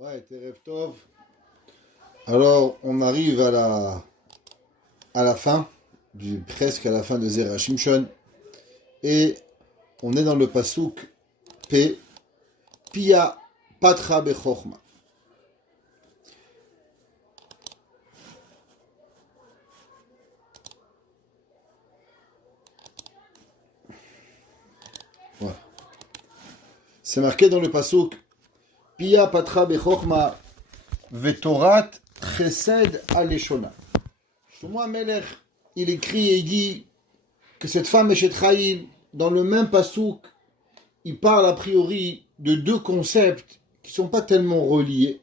Ouais, Terev Tov. Alors, on arrive à la fin, presque à la fin de Zera Shimshon, et on est dans le pasouk P, Pia Patra Bechorma. Voilà. C'est marqué dans le pasouk Pia Patra Bechorma Vetorat Chesed Aleshona. Shlomo Amelech, il écrit et il dit que cette femme Eshet Chaim, dans le même pasouk, il parle a priori de deux concepts qui ne sont pas tellement reliés.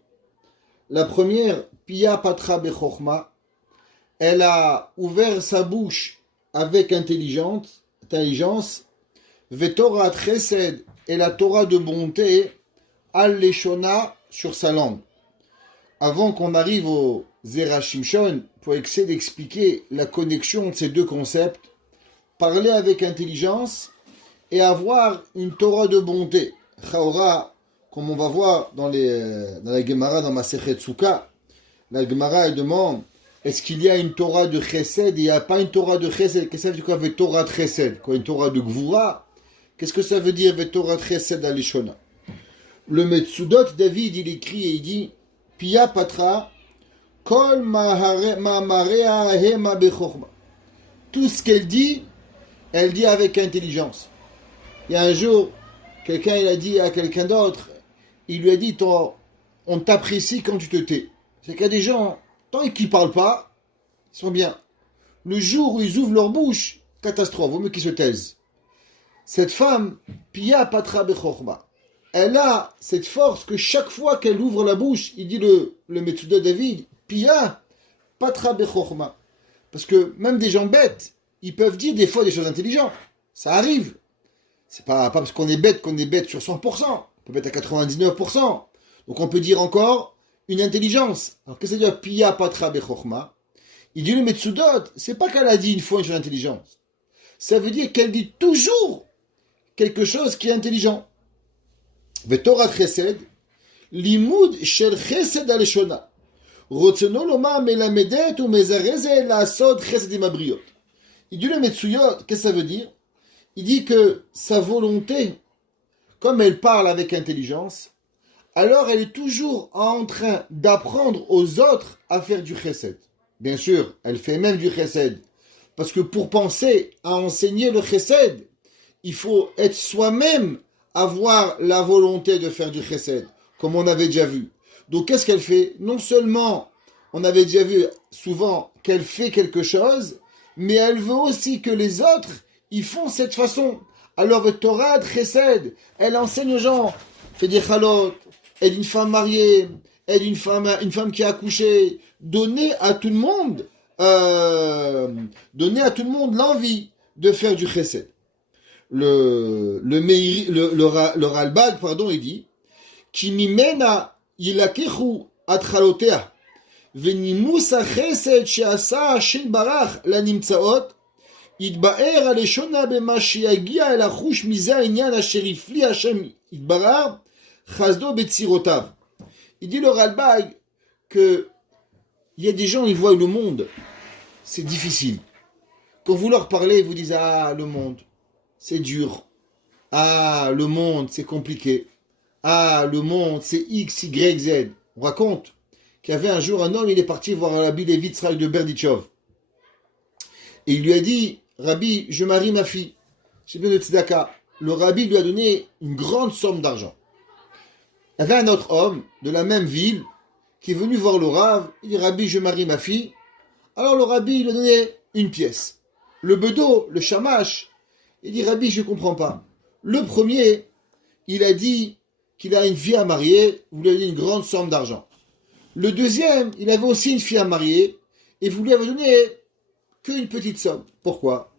La première, Pia Patra Bechorma, elle a ouvert sa bouche avec intelligence, Vetorat Chesed, et la Torah de bonté, Al Leshona, sur sa langue. Avant qu'on arrive au Zera Shimshon, pour essayer d'expliquer la connexion de ces deux concepts, parler avec intelligence et avoir une Torah de bonté. Chaora, comme on va voir dans la Gemara, dans Masechet Souka, la Gemara elle demande, est-ce qu'il y a une Torah de Chesed et il n'y a pas une Torah de Chesed? Qu'est-ce que ça veut dire quoi, Torah de Chesed? Quoi, une Torah de Gvura? Qu'est-ce que ça veut dire, Torah de Chesed Aleshona? Le Metsudot, David, il écrit et il dit, Pia Patra, Kol Ma'amarea Hema Bechorma. Tout ce qu'elle dit avec intelligence. Il y a un jour, quelqu'un il a dit à quelqu'un d'autre, il lui a dit, on t'apprécie quand tu te tais. C'est qu'il y a des gens, tant qu'ils ne parlent pas, ils sont bien. Le jour où ils ouvrent leur bouche, catastrophe, vaut mieux qu'ils se taisent. Cette femme, Pia Patra Bechorma, elle a cette force que chaque fois qu'elle ouvre la bouche, il dit le Metsuda David, Pia Patra Bechorma. Parce que même des gens bêtes, ils peuvent dire des fois des choses intelligentes. Ça arrive. C'est pas parce qu'on est bête sur 100%. On peut être à 99%. Donc on peut dire encore une intelligence. Alors qu'est-ce que ça veut dire Pia Patra Bechorma? Il dit le Metsudot, c'est pas qu'elle a dit une fois une chose intelligente. Ça veut dire qu'elle dit toujours quelque chose qui est intelligent. Vetorat Chesed, Limud Shel Chesed Aleshona. Rotzono Loma Melamedet ou Mezareze la Sod Chesedim Abriot. Il dit le Metsuyot, qu'est-ce que ça veut dire? Il dit que sa volonté, comme elle parle avec intelligence, alors elle est toujours en train d'apprendre aux autres à faire du Chesed. Bien sûr, elle fait même du Chesed. Parce que pour penser à enseigner le Chesed, il faut être soi-même, avoir la volonté de faire du Chesed, comme on avait déjà vu. Donc qu'est-ce qu'elle fait? Non seulement, on avait déjà vu souvent qu'elle fait quelque chose, mais elle veut aussi que les autres, ils font cette façon. Alors, Torah de Chesed, elle enseigne aux gens, fait des chalot, aide une femme mariée, aide une femme qui a accouché, donner à tout le monde l'envie de faire du Chesed. Le Ralbag, il dit, Ki mimena yilakechu atchalotea, venimus hachesed she'asa Hashem barach lanimtzaot, yitba'er aleshona bema sheyagia el achush mize ha'inyan asher ifli Hashem yitbarach chazdo betzirotav. Il dit le Ralbag que il y a des gens, ils voient le monde, c'est difficile. Quand vous leur parlez, ils vous disent, ah, le monde, c'est dur. Ah, le monde, c'est compliqué. Ah, le monde, c'est X, Y, Z. On raconte qu'il y avait un jour un homme, il est parti voir Rabbi Levi Tzrak de Berdichov. Et il lui a dit, Rabbi, je marie ma fille. J'ai besoin de tzedaka. Le Rabbi lui a donné une grande somme d'argent. Il y avait un autre homme de la même ville qui est venu voir le Rav. Il dit, Rabbi, je marie ma fille. Alors le Rabbi lui a donné une pièce. Le bedeau, le shamash, il dit, Rabbi, je ne comprends pas. Le premier, il a dit qu'il a une fille à marier, vous lui avez donné une grande somme d'argent. Le deuxième, il avait aussi une fille à marier, et vous lui avez donné qu'une petite somme. Pourquoi?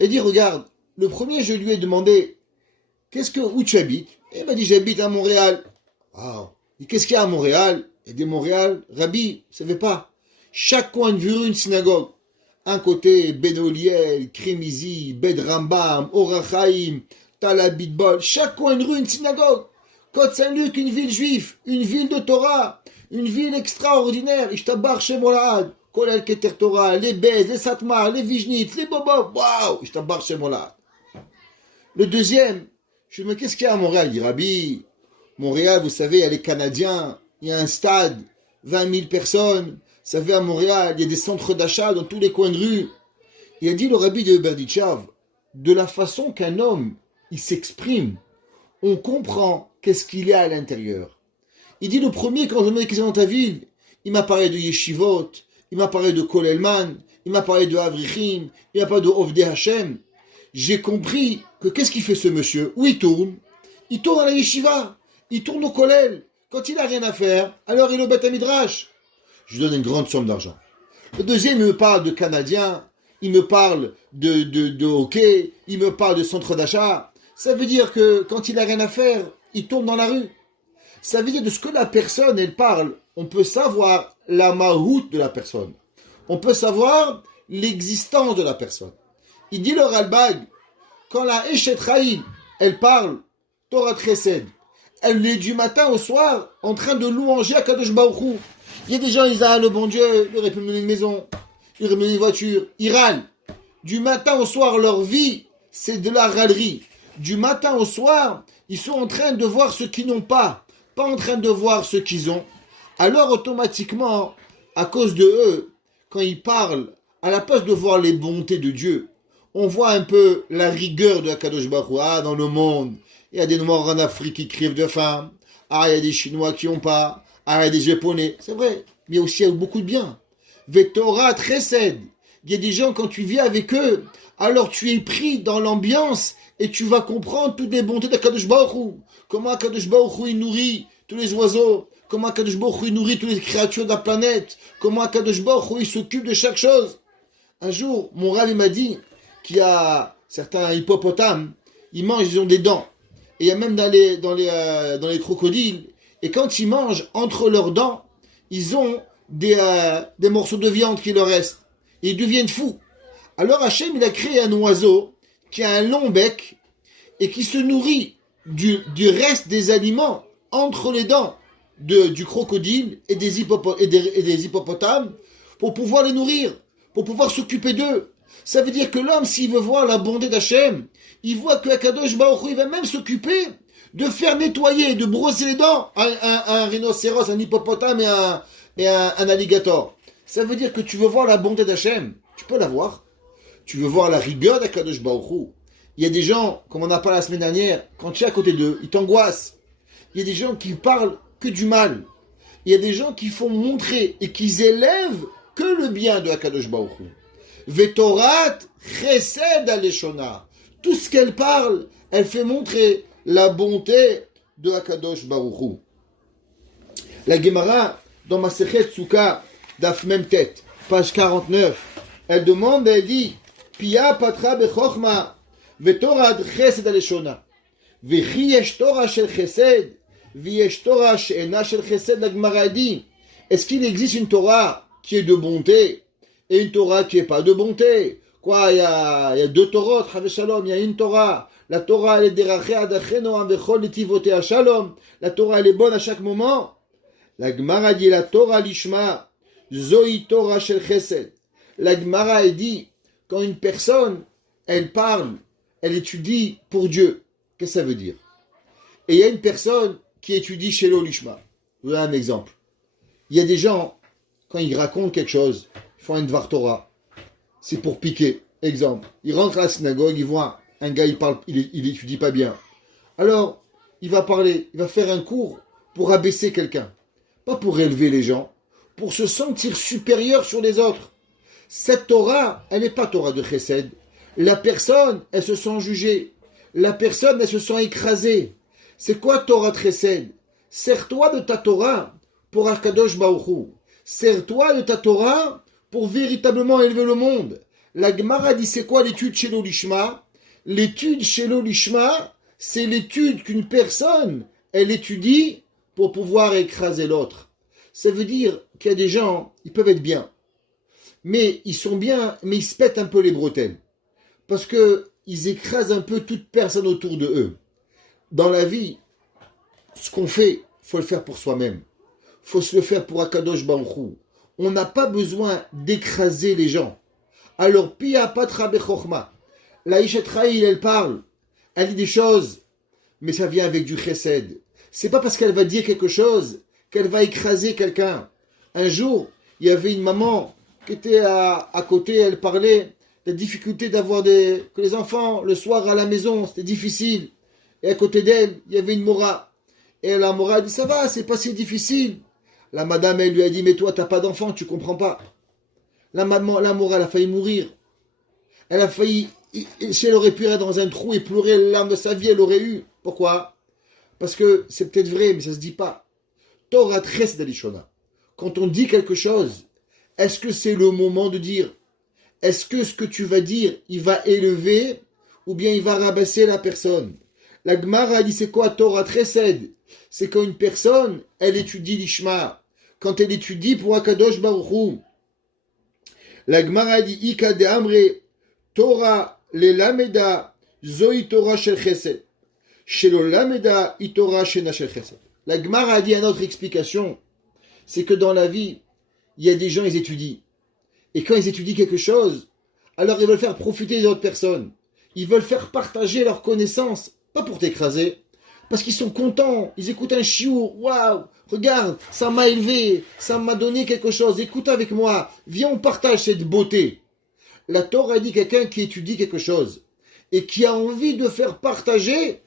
Il dit, regarde, le premier, je lui ai demandé, où tu habites? Et il m'a dit, j'habite à Montréal. Ah, et qu'est-ce qu'il y a à Montréal? Il dit, Montréal, Rabbi, vous ne savez pas, chaque coin de rue, une synagogue. Un côté, Ben Oliel, Krimizi, Bed Rambam, Orachaim, Talabitbol, chaque coin de rue, une synagogue. Côte Saint-Luc, une ville juive, une ville de Torah, une ville extraordinaire. Ishtabar Shemolad, Kolel Keter Torah, les Bez, les Satmar, les Vijnit, les Bobov, waouh, Ishtabar Shemolad. Le deuxième, je me dis, qu'est-ce qu'il y a à Montréal? Il dit, Rabbi, Montréal, vous savez, il y a les Canadiens, il y a un stade, 20 000 personnes. Vous savez, à Montréal, il y a des centres d'achat dans tous les coins de rue. Il a dit, le Rabbi de Berdichav, de la façon qu'un homme, il s'exprime, on comprend qu'est-ce qu'il y a à l'intérieur. Il dit, le premier, quand je me demande qu'est-ce dans ta ville, il m'a parlé de Yeshivot, il m'a parlé de Kolelman, il m'a parlé de Avrichim, il m'a parlé de Ovdei Hashem. J'ai compris que qu'est-ce qu'il fait ce monsieur? Où il tourne? Il tourne à la Yeshiva, il tourne au Kolel. Quand il n'a rien à faire, alors il est au Beth Midrash. Je lui donne une grande somme d'argent. Le deuxième, il me parle de Canadiens, il me parle de hockey, il me parle de centre d'achat. Ça veut dire que quand il n'a rien à faire, il tourne dans la rue. Ça veut dire de ce que la personne, elle parle, on peut savoir la mahout de la personne. On peut savoir l'existence de la personne. Il dit le Ralbag, quand la Eshet Chaim, elle parle, Torah Chesed, elle est du matin au soir en train de louanger à Kadosh Baruch Hu. Il y a des gens, ils disent, ah, le bon Dieu, il aurait pu me donner une maison, il aurait pu me donner une voiture. Ils râlent. Du matin au soir, leur vie, c'est de la râlerie. Du matin au soir, ils sont en train de voir ce qu'ils n'ont pas en train de voir ce qu'ils ont. Alors, automatiquement, à cause de eux, quand ils parlent, à la place de voir les bontés de Dieu, on voit un peu la rigueur de Akadosh Baruch Hu. Ah, dans le monde, il y a des Noirs en Afrique qui crèvent de faim. Ah, il y a des Chinois qui n'ont pas. Ah, il y a des Japonais. C'est vrai, mais il y a aussi beaucoup de bien. Vetora Chesed. Il y a des gens, quand tu vis avec eux, alors tu es pris dans l'ambiance et tu vas comprendre toutes les bontés d'Akadosh Baruch Hu. Comment Akadosh Baruch Hu, il nourrit tous les oiseaux. Comment Akadosh Baruch Hu, il nourrit toutes les créatures de la planète. Comment Akadosh Baruch Hu, il s'occupe de chaque chose. Un jour, mon Rav, il m'a dit qu'il y a certains hippopotames, ils mangent, ils ont des dents. Et il y a même dans les crocodiles. Et quand ils mangent, entre leurs dents, ils ont des morceaux de viande qui leur restent. Et ils deviennent fous. Alors Hachem, il a créé un oiseau qui a un long bec et qui se nourrit du reste des aliments entre les dents du crocodile et des hippopotames pour pouvoir les nourrir, pour pouvoir s'occuper d'eux. Ça veut dire que l'homme, s'il veut voir la bonté d'Hachem, il voit que Akadosh Baruch Hu, il va même s'occuper de faire nettoyer, de brosser les dents un rhinocéros, un hippopotame et un alligator. Ça veut dire que tu veux voir la bonté d'Hachem, tu peux la voir. Tu veux voir la rigueur d'Akadosh Baruch Hu. Il y a des gens, comme on a parlé la semaine dernière, quand tu es à côté d'eux, ils t'angoissent. Il y a des gens qui parlent que du mal. Il y a des gens qui font montrer et qui élèvent que le bien de Akadosh Baruch Hu. Vetorat chesed aleshona. Tout ce qu'elle parle, elle fait montrer la bonté de Akadosh Baruch Hu. La Gemara, dans Masechet Sukkah, Daf Memtet, page 49, elle demande, elle dit, Pia patra bechokma, vetorat chesed aleshona. Vechi yesh Torah shel chesed, v'yesh Torah she'ena shel chesed. La Gemara dit, est-ce qu'il existe une Torah qui est de bonté et une Torah qui n'est pas de bonté? Quoi, il y a deux Torot, Chave Shalom, il y a une Torah. La Torah, elle est deracheh adacheno amvechol netivotea shalom. La Torah, elle est bonne à chaque moment. La Gemara dit, la Torah lishma, zoi Torah shel chesed. La Gemara, elle dit, quand une personne, elle parle, elle étudie pour Dieu, qu'est-ce que ça veut dire? Et il y a une personne qui étudie chez l'Olishma. Je vous donne un exemple. Il y a des gens, quand ils racontent quelque chose, ils font une Dvar Torah. C'est pour piquer. Exemple. Ils rentrent à la synagogue, ils voient un gars, il étudie pas bien. Alors, il va parler, il va faire un cours pour abaisser quelqu'un. Pas pour élever les gens, pour se sentir supérieur sur les autres. Cette Torah, elle n'est pas Torah de Chesed. La personne, elle se sent jugée. La personne, elle se sent écrasée. C'est quoi Torah de Chesed? Sers-toi de ta Torah pour Akadosh Baruch Hu. Sers-toi de ta Torah pour véritablement élever le monde. La Gemara dit, c'est quoi l'étude chez l'Olishma? L'étude chez l'Olishma, c'est l'étude qu'une personne, elle étudie pour pouvoir écraser l'autre. Ça veut dire qu'il y a des gens, ils peuvent être bien. Mais ils sont bien, mais ils se pètent un peu les bretelles. Parce que ils écrasent un peu toute personne autour de eux. Dans la vie, ce qu'on fait, faut le faire pour soi-même. Faut se le faire pour Akadosh Baruch Hu. On n'a pas besoin d'écraser les gens. Alors, Pia Patra Bechorma. La Ishet Raïl, elle parle. Elle dit des choses. Mais ça vient avec du chesed. C'est pas parce qu'elle va dire quelque chose qu'elle va écraser quelqu'un. Un jour, il y avait une maman qui était à côté, elle parlait des difficultés que les enfants, le soir à la maison, c'était difficile. Et à côté d'elle, il y avait une mora. Et la mora a dit, ça va, c'est pas si difficile. La madame, elle lui a dit, mais toi, t'as pas d'enfant, tu comprends pas. La mora, elle a failli mourir. Elle a failli, si elle aurait pu être dans un trou et pleurer les larmes de sa vie, elle aurait eu. Pourquoi? Parce que c'est peut-être vrai, mais ça se dit pas. Torah Chesed Alishona. Quand on dit quelque chose, est-ce que c'est le moment de dire? Est-ce que ce que tu vas dire, il va élever ou bien il va rabaisser la personne? La Gemara a dit c'est quoi Torah Chesed? C'est quand une personne, elle étudie l'Ishma. Quand elle étudie pour Akadosh Baruch Hu. La Gemara a dit Ika de Amre Torah le Lameda Zoi Torah Shel Chesed. Shelo Lameda Itora Shena Shel Chesed. La Gemara a dit une autre explication. C'est que dans la vie, il y a des gens, ils étudient. Et quand ils étudient quelque chose, alors ils veulent faire profiter d'autres personnes. Ils veulent faire partager leurs connaissances. Pas pour t'écraser. Parce qu'ils sont contents. Ils écoutent un chiour. Waouh, regarde, ça m'a élevé. Ça m'a donné quelque chose. Écoute avec moi. Viens, on partage cette beauté. La Torah dit quelqu'un qui étudie quelque chose et qui a envie de faire partager,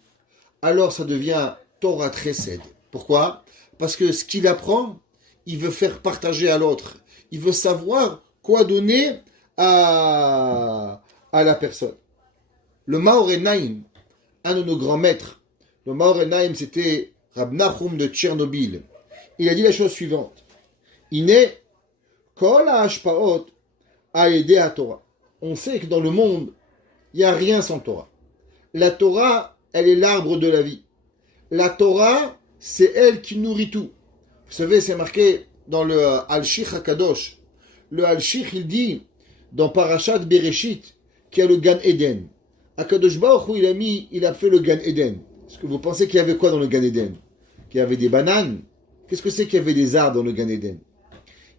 alors ça devient Torah Chesed. Pourquoi? Parce que ce qu'il apprend, il veut faire partager à l'autre. Il veut savoir quoi donner à la personne. Le Maor Enaim, un de nos grands maîtres, le Maor Enaim, c'était Rab Nachum de Tchernobyl. Il a dit la chose suivante. Il est Kol ha'ashpaot ha'edei ha'Torah. On sait que dans le monde, il n'y a rien sans Torah. La Torah, elle est l'arbre de la vie. La Torah, c'est elle qui nourrit tout. Vous savez, c'est marqué dans le Al-Shich HaKadosh. Le Al-Shich, il dit, dans Parashat Bereshit, qu'il y a le Gan Eden. HaKadosh Baruch Hu, il a fait le Gan Eden. Est-ce que vous pensez qu'il y avait quoi dans le Gan Eden? Qu'il y avait des bananes? Qu'est-ce que c'est qu'il y avait des arbres dans le Gan Eden?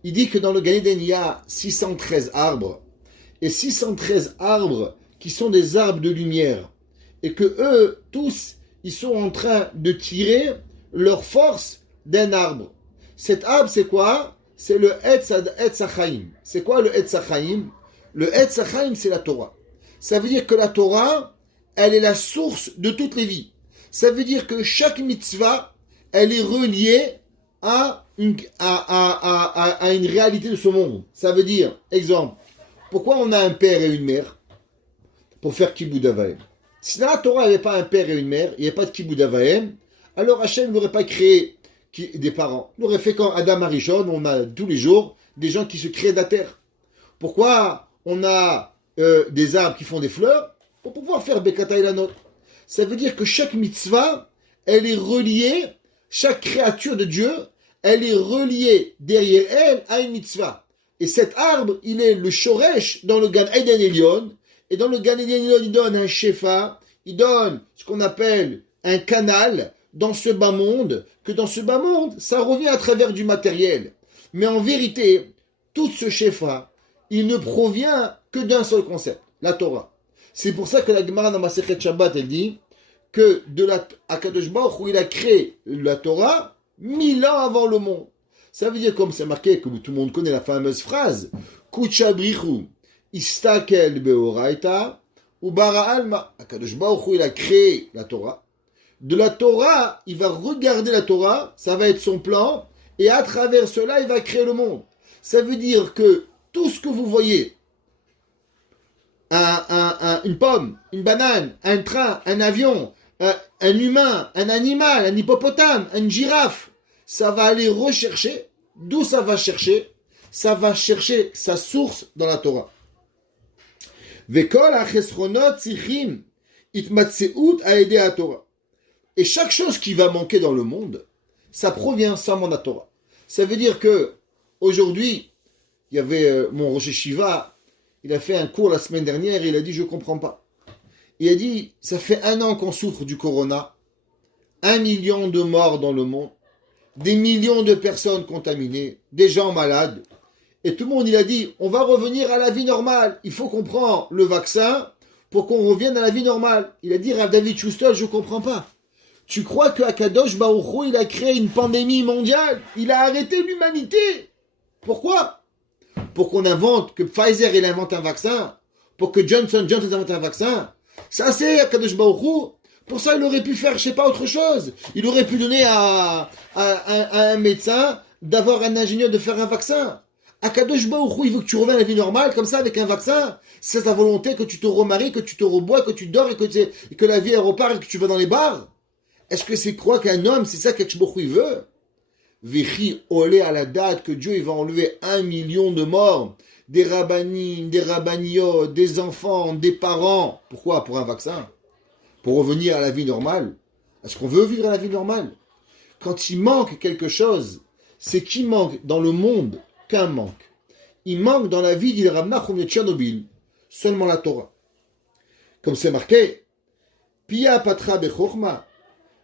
Il dit que dans le Gan Eden, il y a 613 arbres. Et 613 arbres qui sont des arbres de lumière. Et que eux, tous, ils sont en train de tirer leur force d'un arbre. Cet arbre, c'est quoi? C'est le Etz HaChaim. C'est quoi le Etz HaChaim? Le Etz HaChaim, c'est la Torah. Ça veut dire que la Torah, elle est la source de toutes les vies. Ça veut dire que chaque mitzvah, elle est reliée à une réalité de ce monde. Ça veut dire, exemple, pourquoi on a un père et une mère? Pour faire Kibud Avaim. Si dans la Torah, il n'y avait pas un père et une mère, il n'y avait pas de Kibud Avaim, alors Hachem n'aurait pas créé des parents. Il aurait fait quand Adam Arishon, on a tous les jours des gens qui se créent de la terre. Pourquoi on a des arbres qui font des fleurs? Pour pouvoir faire Bekata Ilanot. Ça veut dire que chaque mitzvah, elle est reliée, chaque créature de Dieu, elle est reliée derrière elle à une mitzvah. Et cet arbre, il est le shoresh dans le Gan Eden Elyon. Et dans le Gan Eden Elyon, il donne un shefa, il donne ce qu'on appelle un canal dans ce bas monde, que dans ce bas monde, ça revient à travers du matériel. Mais en vérité, tout ce shefa, il ne provient que d'un seul concept, la Torah. C'est pour ça que la Gemara dans Masechet Shabbat, elle dit que de la Akadosh Baruch Hu, il a créé la Torah 1000 ans avant le monde. Ça veut dire, comme c'est marqué, que tout le monde connaît la fameuse phrase, Kuchabrichu, Istakel Beoraita, Ubara Alma. Akadosh Baruch Hu, il a créé la Torah. De la Torah, il va regarder la Torah, ça va être son plan, et à travers cela, il va créer le monde. Ça veut dire que tout ce que vous voyez, une pomme, une banane, un train, un avion, un humain, un animal, un hippopotame, une girafe, ça va aller rechercher. D'où ça va chercher? Ça va chercher sa source dans la Torah. Et chaque chose qui va manquer dans le monde, ça provient seulement de la Torah. Ça veut dire que aujourd'hui, il y avait mon Rosh Shiva, il a fait un cours la semaine dernière et il a dit je comprends pas. Il a dit ça fait 1 an qu'on souffre du corona, 1 million de morts dans le monde, des millions de personnes contaminées, des gens malades. Et tout le monde, il a dit, on va revenir à la vie normale. Il faut qu'on prenne le vaccin pour qu'on revienne à la vie normale. Il a dit, Rav David Schuster, je ne comprends pas. Tu crois que Akadosh Baruch Hu, il a créé une pandémie mondiale? Il a arrêté l'humanité. Pourquoi? Pour qu'on invente, que Pfizer, il invente un vaccin. Pour que Johnson invente un vaccin. Ça, c'est Akadosh Baruch Hu. Pour ça, il aurait pu faire, je sais pas, autre chose. Il aurait pu donner à un médecin d'avoir un ingénieur de faire un vaccin. Akadosh Baruch Hu, il veut que tu reviennes à la vie normale, comme ça, avec un vaccin. C'est ta volonté que tu te remaries, que tu te rebois, que tu dors et que la vie elle repart et que tu vas dans les bars. Est-ce que c'est quoi qu'un homme, c'est ça qu'Akadosh Baruch Hu il veut? Vichi olé à la date que Dieu il va enlever 1 million de morts, des rabbanim, des rabbaniot, des enfants, des parents. Pourquoi? Pour un vaccin? Pour revenir à la vie normale? Est-ce qu'on veut vivre à la vie normale? Quand il manque quelque chose, c'est qu'il manque dans le monde qu'un manque. Il manque dans la vie d'Il Rav Nachum de Tchernobyl seulement la Torah. Comme c'est marqué, Pia patra bechokma,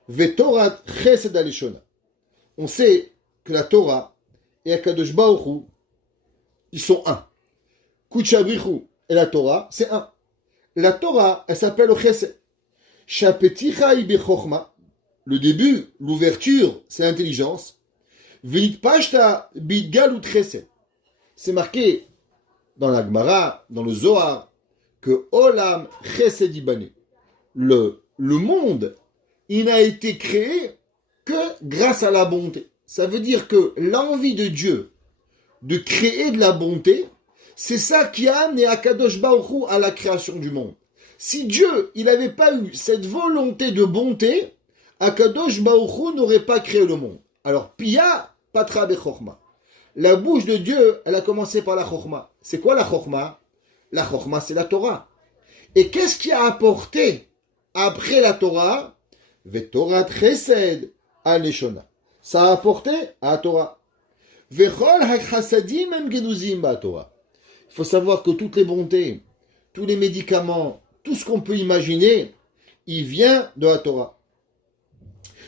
vetorat chesed aleshona. On sait que la Torah et Akadosh Baruch Hu, ils sont un. Kuchabrichu et la Torah, c'est un. La Torah, elle s'appelle le chesed. Shapeticha ibechokma, le début, l'ouverture, c'est l'intelligence. Venit pashta bidgalut chesed. C'est marqué dans la Gemara, dans le Zohar, que Olam chesed ibane. Le monde, il n'a été créé que grâce à la bonté. Ça veut dire que l'envie de Dieu de créer de la bonté, c'est ça qui a amené Akadosh Baruch Hu à la création du monde. Si Dieu, il n'avait pas eu cette volonté de bonté, Akadosh Baruch Hu n'aurait pas créé le monde. Alors, Pia patra bechokma. La bouche de Dieu, elle a commencé par la chokma. C'est quoi la chokma? La chokma, c'est la Torah. Et qu'est-ce qui a apporté après la Torah? Vetorat chesed aleshona. Ça a apporté à la Torah. Vechol hachasadim em genuzim ba Torah. Il faut savoir que toutes les bontés, tous les médicaments, tout ce qu'on peut imaginer, il vient de la Torah.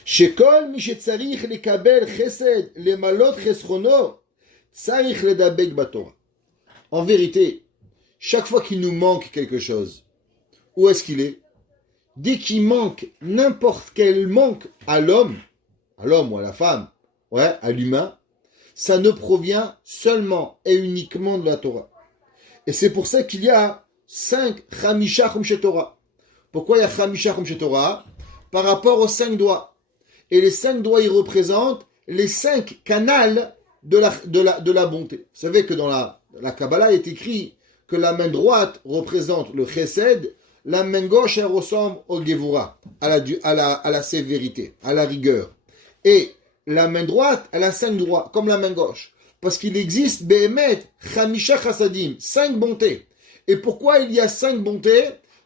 Shekol mi shetzarich lekabel chesed lemalot chesrono tzarich ledabek ba Torah. En vérité, chaque fois qu'il nous manque quelque chose, où est-ce qu'il est? Dès qu'il manque n'importe quel manque à l'homme ou à la femme, à l'humain, ça ne provient seulement et uniquement de la Torah. Et c'est pour ça qu'il y a 5 Chamisha Chumshe Torah. Pourquoi il y a Chamisha Chumshe Torah? Par rapport aux 5 doigts. Et les 5 doigts, ils représentent les 5 canals de la bonté. Vous savez que dans la Kabbalah, il est écrit que la main droite représente le Chesed, la main gauche, elle ressemble au Gevura, à la sévérité, à la rigueur. Et la main droite, elle a 5 doigts, comme la main gauche. Parce qu'il existe, Behemet, Chamisha Chassadim, 5 bontés. Et pourquoi il y a 5 bontés?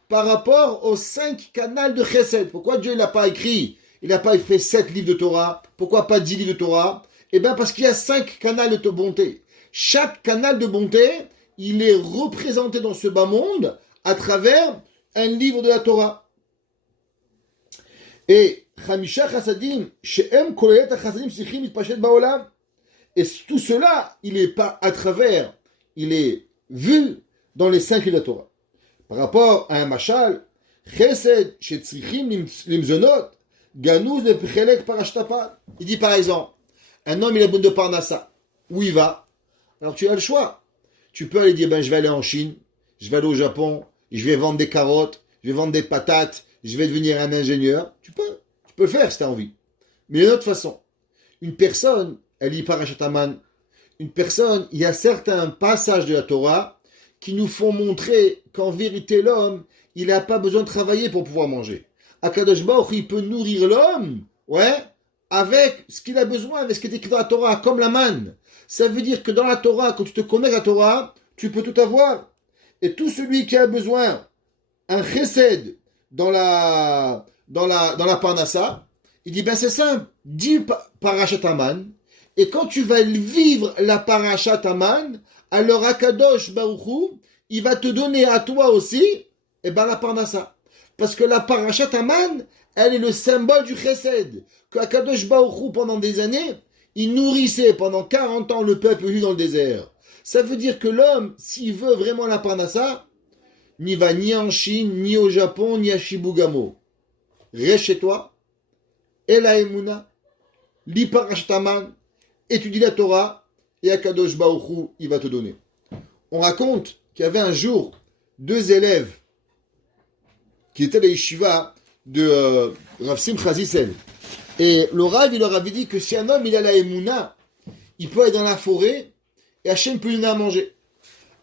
Par rapport aux 5 canals de Chesed. Pourquoi Dieu n'a pas écrit, il n'a pas fait 7 livres de Torah? Pourquoi pas 10 livres de Torah? Eh bien parce qu'il y a 5 canals de bonté. Chaque canal de bonté, il est représenté dans ce bas monde à travers un livre de la Torah. Et Chamisha Chassadim, She'em Kolelet Chassadim Sichim Mitpashet Baolam. Et tout cela, il est pas à travers, il est vu dans les 5 livres de la Torah. Par rapport à un machal, Chesed Shetzrichim Limzonot, Ganouz le Pechelek Parashtapa. Il dit par exemple, un homme il est bon de Parnassa. Où il va? Alors tu as le choix. Tu peux aller dire, je vais aller en Chine, je vais aller au Japon, je vais vendre des carottes, je vais vendre des patates, je vais devenir un ingénieur. Tu peux le faire si tu as envie. Mais d'une autre façon, une personne, elle lit Parashat Aman. Une personne, il y a certains passages de la Torah qui nous font montrer qu'en vérité l'homme, il n'a pas besoin de travailler pour pouvoir manger. Akadosh Baruch Hu, il peut nourrir l'homme, avec ce qu'il a besoin, avec ce qui est écrit dans la Torah, comme la manne. Ça veut dire que dans la Torah, quand tu te connectes à la Torah, tu peux tout avoir. Et tout celui qui a besoin un chesed dans la parnassa, il dit, c'est simple, dis Parashat Aman, et quand tu vas vivre la Parashat Aman, alors Akadosh Baruch Hu, il va te donner à toi aussi, la parnassa. Parce que la Parashat Aman, elle est le symbole du chesed. Que Akadosh Baruch Hu, pendant des années, il nourrissait pendant 40 ans le peuple juif dans le désert. Ça veut dire que l'homme, s'il veut vraiment la parnassa, n'y va ni en Chine, ni au Japon, ni à Shibugamo. Reste chez toi, et la Emouna, lis Parashtaman, étudie la Torah, et Akadosh Baruch Hu, il va te donner. On raconte qu'il y avait un jour 2 élèves qui étaient à la yeshiva de Rav Simcha Zissel. Et le Rav, il leur avait dit que si un homme, il a la Emouna, il peut aller dans la forêt, et Hachem peut lui donner à manger.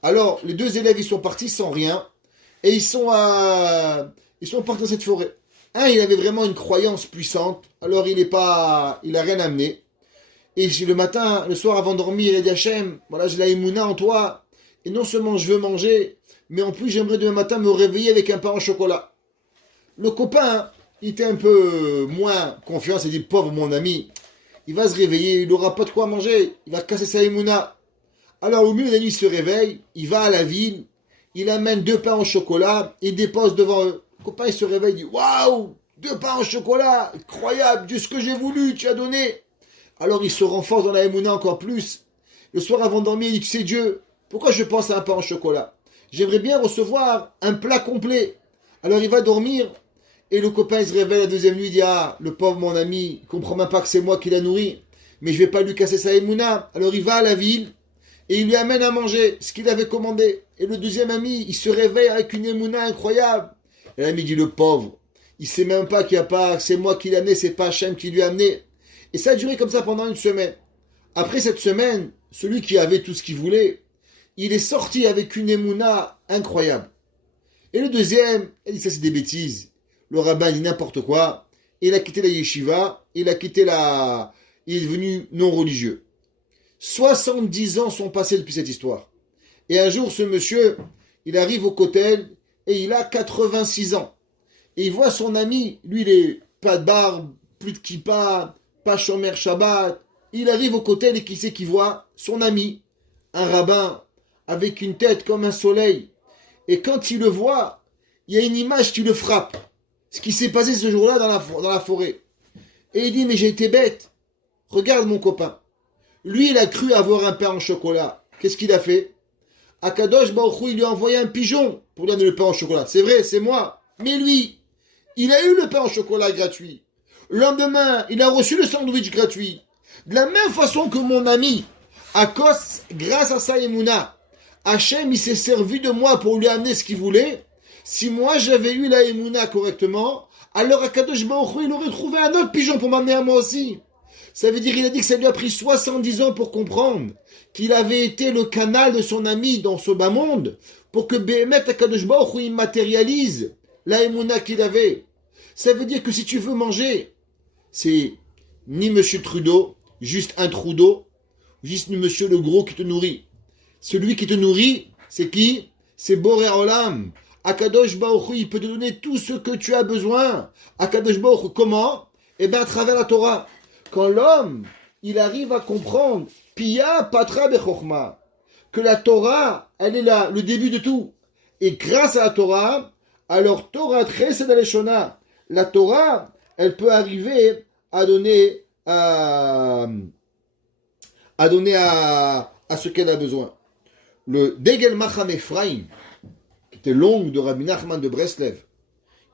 Alors, les 2 élèves, ils sont partis sans rien, et ils sont partis dans cette forêt. Un, il avait vraiment une croyance puissante, alors il a rien amené. Et le soir avant de dormir, il a dit Hachem, voilà, j'ai la Emouna en toi, et non seulement je veux manger, mais en plus j'aimerais demain matin me réveiller avec un pain au chocolat. Le copain, il était un peu moins confiant, il s'est dit pauvre mon ami, il va se réveiller, il n'aura pas de quoi manger, il va casser sa Emouna. Alors au milieu de la nuit, il se réveille, il va à la ville, il amène 2 pains au chocolat, il dépose devant eux. Le copain, il se réveille, il dit waouh, 2 pains au chocolat, incroyable, Dieu, ce que j'ai voulu, tu as donné. Alors il se renforce dans la Emouna encore plus. Le soir avant de dormir, il dit tu sais Dieu, pourquoi je pense à un pain au chocolat? J'aimerais bien recevoir un plat complet. Alors il va dormir, et le copain il se réveille la 2e nuit, il dit ah, le pauvre mon ami, il comprend même pas que c'est moi qui l'a nourri, mais je vais pas lui casser sa Emouna. Alors il va à la ville, et il lui amène à manger ce qu'il avait commandé. Et le 2e ami, il se réveille avec une Emouna incroyable. Et l'ami dit le pauvre, il sait même pas c'est moi qui l'ai amené, c'est pas Hachem qui lui a amené. Et ça a duré comme ça pendant 1 semaine. Après cette semaine, celui qui avait tout ce qu'il voulait, il est sorti avec une Emouna incroyable. Et le 2e, il dit ça c'est des bêtises. Le rabbin dit n'importe quoi. Il a quitté la yeshiva, il est devenu non religieux. 70 ans sont passés depuis cette histoire. Et un jour, ce monsieur, il arrive au Kotel et il a 86 ans. Et il voit son ami, lui il est pas de barbe, plus de kippa, pas shomer Shabbat. Il arrive au Kotel et qui c'est qu'il voit? Son ami, un rabbin, avec une tête comme un soleil. Et quand il le voit, il y a une image qui le frappe. Ce qui s'est passé ce jour-là dans la forêt. Et il dit, mais j'ai été bête. Regarde mon copain. Lui, il a cru avoir un pain en chocolat. Qu'est-ce qu'il a fait? Akadosh Baruch Hu, il lui a envoyé un pigeon pour lui donner le pain en chocolat. C'est vrai, c'est moi. Mais lui, il a eu le pain en chocolat gratuit. Le lendemain, il a reçu le sandwich gratuit. De la même façon que mon ami, grâce à sa Emouna, Hachem, il s'est servi de moi pour lui amener ce qu'il voulait. Si moi, j'avais eu la Emouna correctement, alors Akadosh Baruch Hu, il aurait trouvé un autre pigeon pour m'amener à moi aussi. Ça veut dire, il a dit que ça lui a pris 70 ans pour comprendre qu'il avait été le canal de son ami dans ce bas monde pour que Béhémet Akadosh Baruch Hu, il matérialise la Emouna qu'il avait. Ça veut dire que si tu veux manger, c'est ni Monsieur Trudeau, juste un Trudeau, juste ni Monsieur le Gros qui te nourrit. Celui qui te nourrit, c'est qui? C'est Boré Olam. Akadosh Baruch Hu, il peut te donner tout ce que tu as besoin. Akadosh Baruch Hu, comment? Eh bien, à travers la Torah. Quand l'homme, il arrive à comprendre, Pia Patra Bechorma, que la Torah, elle est là, le début de tout. Et grâce à la Torah, alors Torah Chesed Aleshona, la Torah, elle peut arriver à donner à ce qu'elle a besoin. Le Degel Macham Ephraim, qui était l'ongle de Rabbi Nachman de Breslev,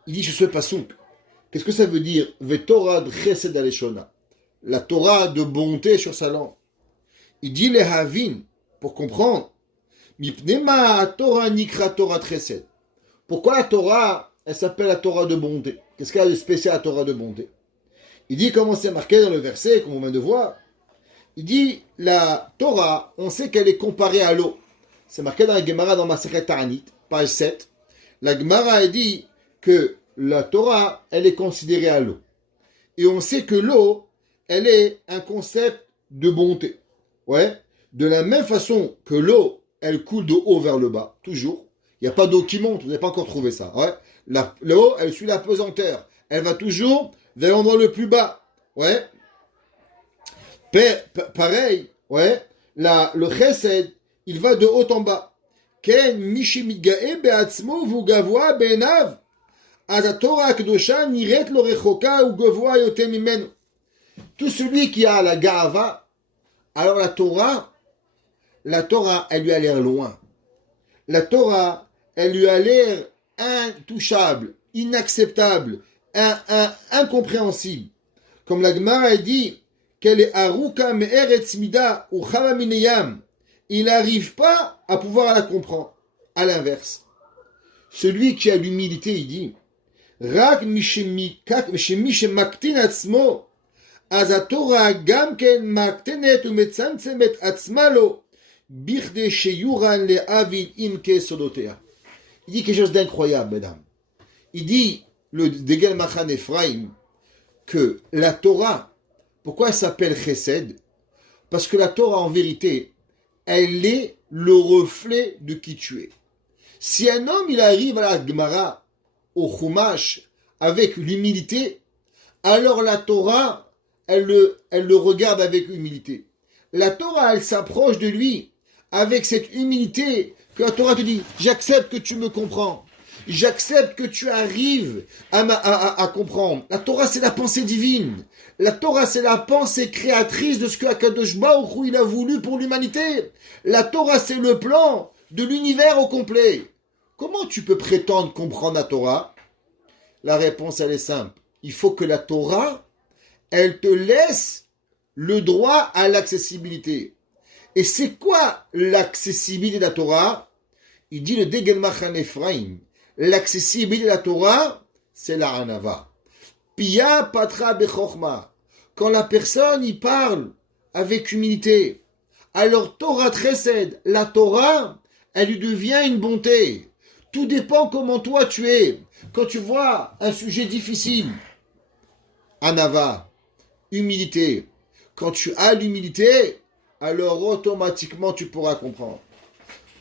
il dit sur ce pasouk, qu'est-ce que ça veut dire? Vetorah Chesed Aleshona, la Torah de bonté sur sa langue. Il dit les Havin, pour comprendre, Mipnema Torah Nikra Torah Chesed. Pourquoi la Torah, elle s'appelle la Torah de bonté? Qu'est-ce qu'elle a de spécial, la Torah de bonté? Il dit, comment c'est marqué dans le verset, comme on vient de voir, il dit, la Torah, on sait qu'elle est comparée à l'eau. C'est marqué dans la Gemara, dans Masechet Ta'anit, page 7. La Gemara a dit que la Torah, elle est considérée à l'eau. Et on sait que l'eau, elle est un concept de bonté. Ouais. De la même façon que l'eau, elle coule de haut vers le bas, toujours. Il n'y a pas d'eau qui monte, vous n'avez pas encore trouvé ça. Ouais. L'eau, elle suit la pesanteur. Elle va toujours vers l'endroit le plus bas. Ouais. Pareil, ouais. Le chesed, il va de haut en bas. Ken mishimigae beatzmo vugavoa benav. אז התורה הקדושה נראית לו רחוקה וגבוה יותר ממנו. Tout celui qui a la ga'ava, alors la Torah, elle lui a l'air loin. La Torah, elle lui a l'air intouchable, inacceptable, incompréhensible. Comme la Gemara dit qu'elle est aruka me'eretz mida ou chava mineyam. Il n'arrive pas à pouvoir la comprendre. À l'inverse, celui qui a l'humilité, il dit Rak mishemaktin atzmo, az haTorah gam ken maktenet umetzamtzemet atzma lo, birde sheyuran le'avil imke sodotea. Il dit quelque chose d'incroyable, mesdames. Il dit, le Degel Machan Ephraim, que la Torah, pourquoi elle s'appelle Chesed? Parce que la Torah, en vérité, elle est le reflet de qui tu es. Si un homme, il arrive à la Gemara, au Chumash, avec l'humilité, alors la Torah, elle le regarde avec humilité. La Torah, elle s'approche de lui avec cette humilité que la Torah te dit, j'accepte que tu me comprends. J'accepte que tu arrives à comprendre. La Torah, c'est la pensée divine. La Torah, c'est la pensée créatrice de ce que Akadosh Baruch Hu, il a voulu pour l'humanité. La Torah, c'est le plan de l'univers au complet. Comment tu peux prétendre comprendre la Torah? La réponse, elle est simple. Il faut que la Torah, elle te laisse le droit à l'accessibilité. Et c'est quoi l'accessibilité de la Torah? Il dit le Degel Machan Ephraim. L'accessibilité de la Torah, c'est la Hanava. Pia patra bechokma. Quand la personne y parle avec humilité, alors Torah Chesed, la Torah, elle lui devient une bonté. Tout dépend comment toi tu es. Quand tu vois un sujet difficile, Hanava, humilité. Quand tu as l'humilité, alors automatiquement tu pourras comprendre.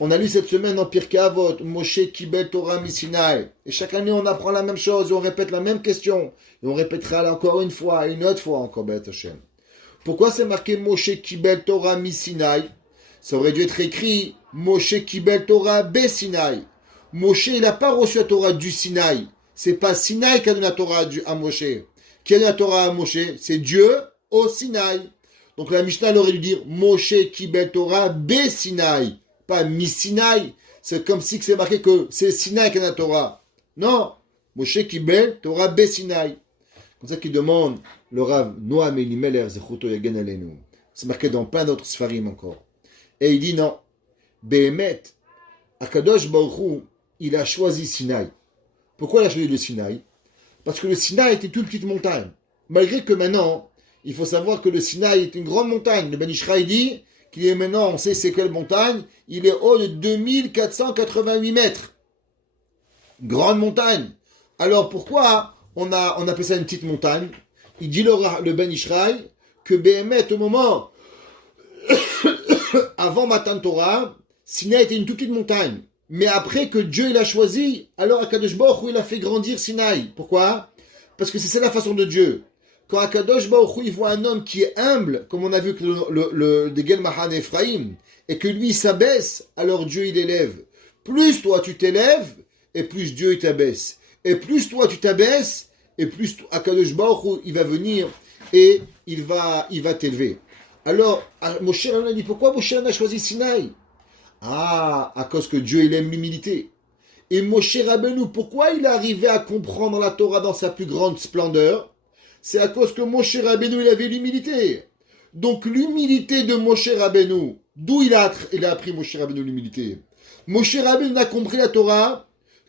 On a lu cette semaine en Pirkei Avot, Moshe Kibel Torah Misinai. Et chaque année, on apprend la même chose et on répète la même question. Et on répétera encore une fois et une autre fois encore, B'et Hashem. Pourquoi c'est marqué Moshe Kibel Torah Misinai? Ça aurait dû être écrit Moshe Kibel Torah Besinai. Moshe, il n'a pas reçu la Torah du Sinaï. C'est pas Sinaï qui a donné la Torah à Moshe. Qui a donné la Torah à Moshe? C'est Dieu au Sinaï. Donc la Mishnah aurait dû dire Moshe Kibel Torah Besinai. Pas Misinaï, c'est comme si c'est marqué que c'est Sinaï qui a la Torah. Non, Moshe Kibel Torah Besinaï. Comme ça qu'il demande le Rav Noam Elimelech Zechuto Yagen Alenu. C'est marqué dans plein d'autres Sfarim encore. Et il dit non, Behemet, Akadosh Baruch Hu, il a choisi Sinaï. Pourquoi il a choisi le Sinaï? Parce que le Sinaï était une petite montagne. Malgré que maintenant, il faut savoir que le Sinaï est une grande montagne. Le Ben Ishraï dit qu'il est maintenant, on sait c'est quelle montagne, il est haut de 2488 mètres. Grande montagne. Alors pourquoi on appelle ça une petite montagne? Il dit le Ben Ishraï que Behemet, au moment avant Matan Torah, Sinaï était une toute petite montagne. Mais après que Dieu il a choisi, alors Akadosh Baruch Hu il a fait grandir Sinaï. Pourquoi? Parce que c'est la façon de Dieu. Quand Akadosh Baruch Hu il voit un homme qui est humble, comme on a vu que le Degel Machan Ephraim, et que lui s'abaisse, alors Dieu il élève. Plus toi tu t'élèves, et plus Dieu il t'abaisse. Et plus toi tu t'abaisses, et plus Akadosh Baruch Hu il va venir et il va t'élever. Alors Moshe a dit pourquoi Moshe a choisi Sinaï? Ah, à cause que Dieu il aime l'humilité. Et Moshe Rabbeinu, pourquoi il est arrivé à comprendre la Torah dans sa plus grande splendeur? C'est à cause que Moshe Rabbeinu il avait l'humilité. Donc l'humilité de Moshe Rabbeinu, d'où il a appris Moshe Rabbeinu l'humilité? Moshe Rabbeinu n'a compris la Torah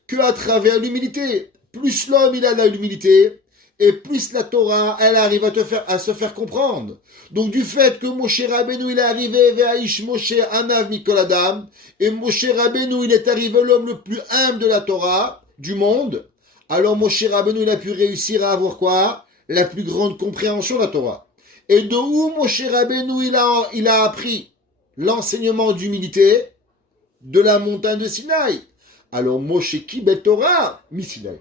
qu'à travers l'humilité. Plus l'homme il a l'humilité, et plus la Torah elle arrive à se faire comprendre. Donc du fait que Moshe Rabbeinu il est arrivé vers Ish Moshe Anav Mikol Adam, et Moshe Rabbeinu il est arrivé l'homme le plus humble de la Torah, du monde, alors Moshe Rabbeinu il a pu réussir à avoir quoi? La plus grande compréhension de la Torah. Et de où Moshe Rabbeinu il a appris l'enseignement d'humilité? De la montagne de Sinaï. Alors Moshe Kibel Torah mi Sinaï.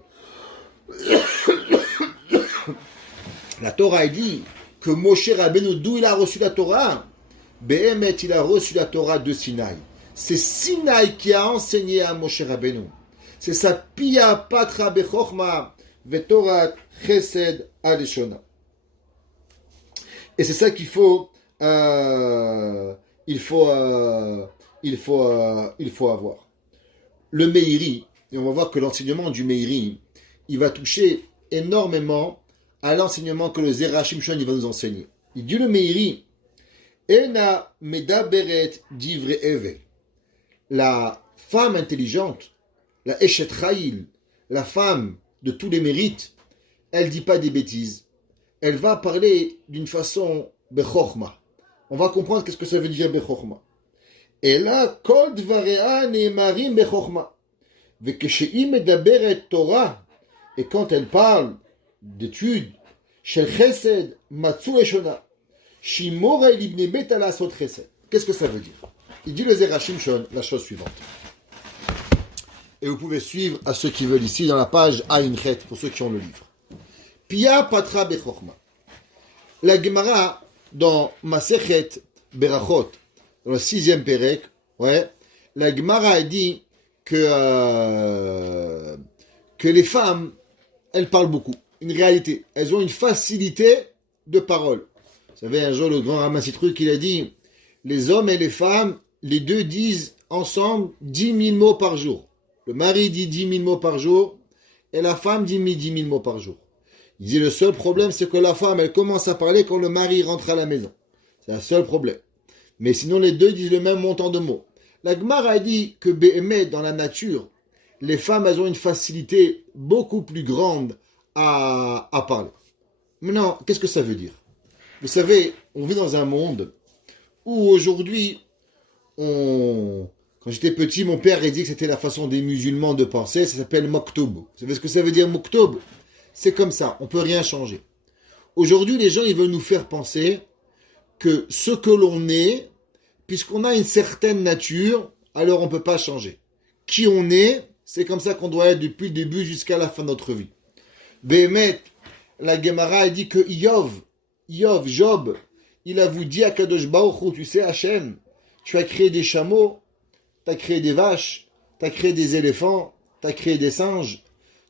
La Torah dit que Moshe Rabbeinu, d'où il a reçu la Torah? Behemet, il a reçu la Torah de Sinaï. C'est Sinaï qui a enseigné à Moshe Rabbeinu. C'est ça, Pia Patra Bechorma Vetorat Chesed Aleshona. Et c'est ça qu'il faut, il faut avoir. Le Meiri, et on va voir que l'enseignement du Meiri, il va toucher énormément à l'enseignement que le Zera Shimshon il va nous enseigner. Il dit le Meiri, Ena Medaberet Divre Eve. La femme intelligente, la Eshet Chayil, la femme de tous les mérites, elle dit pas des bêtises. Elle va parler d'une façon Bechorma. On va comprendre qu'est-ce que ça veut dire Bechorma. Et là, Kol Dvarea Nehemarim Bechorma. Vekeshe'i Medaberet Torah. Et quand elle parle d'études, Shel Chesed Matsu Eshona. Shimora Libne Betala Sot Chesed. Qu'est-ce que ça veut dire? Il dit le Zera Shimshon la chose suivante. Et vous pouvez suivre à ceux qui veulent ici dans la page Aïnchet, pour ceux qui ont le livre. Pia Patra Bechorma. La Gemara, dans Masechet Berachot, dans le 6e Perek, la Gemara a dit que les femmes, elles parlent beaucoup. Une réalité. Elles ont une facilité de parole. Vous savez, un jour, le grand Ramassitruc, il a dit, les hommes et les femmes, les deux disent ensemble 10 000 mots par jour. Le mari dit 10 000 mots par jour, et la femme dit 10 000 mots par jour. Il dit, le seul problème, c'est que la femme, elle commence à parler quand le mari rentre à la maison. C'est le seul problème. Mais sinon, les deux disent le même montant de mots. La Gemara a dit que Béhémet, dans la nature, les femmes, elles ont une facilité beaucoup plus grande à parler. Maintenant, qu'est-ce que ça veut dire? Vous savez, on vit dans un monde où aujourd'hui, quand j'étais petit, mon père a dit que c'était la façon des musulmans de penser, ça s'appelle Moktoub. Vous savez ce que ça veut dire Moktoub? C'est comme ça, on ne peut rien changer. Aujourd'hui, les gens, ils veulent nous faire penser que ce que l'on est, puisqu'on a une certaine nature, alors on ne peut pas changer. Qui on est, c'est comme ça qu'on doit être depuis le début jusqu'à la fin de notre vie. Béhémet, la Gemara a dit que Job, il a vous dit à Kadosh Baruch Hu, tu sais Hachem, tu as créé des chameaux, tu as créé des vaches, tu as créé des éléphants, tu as créé des singes,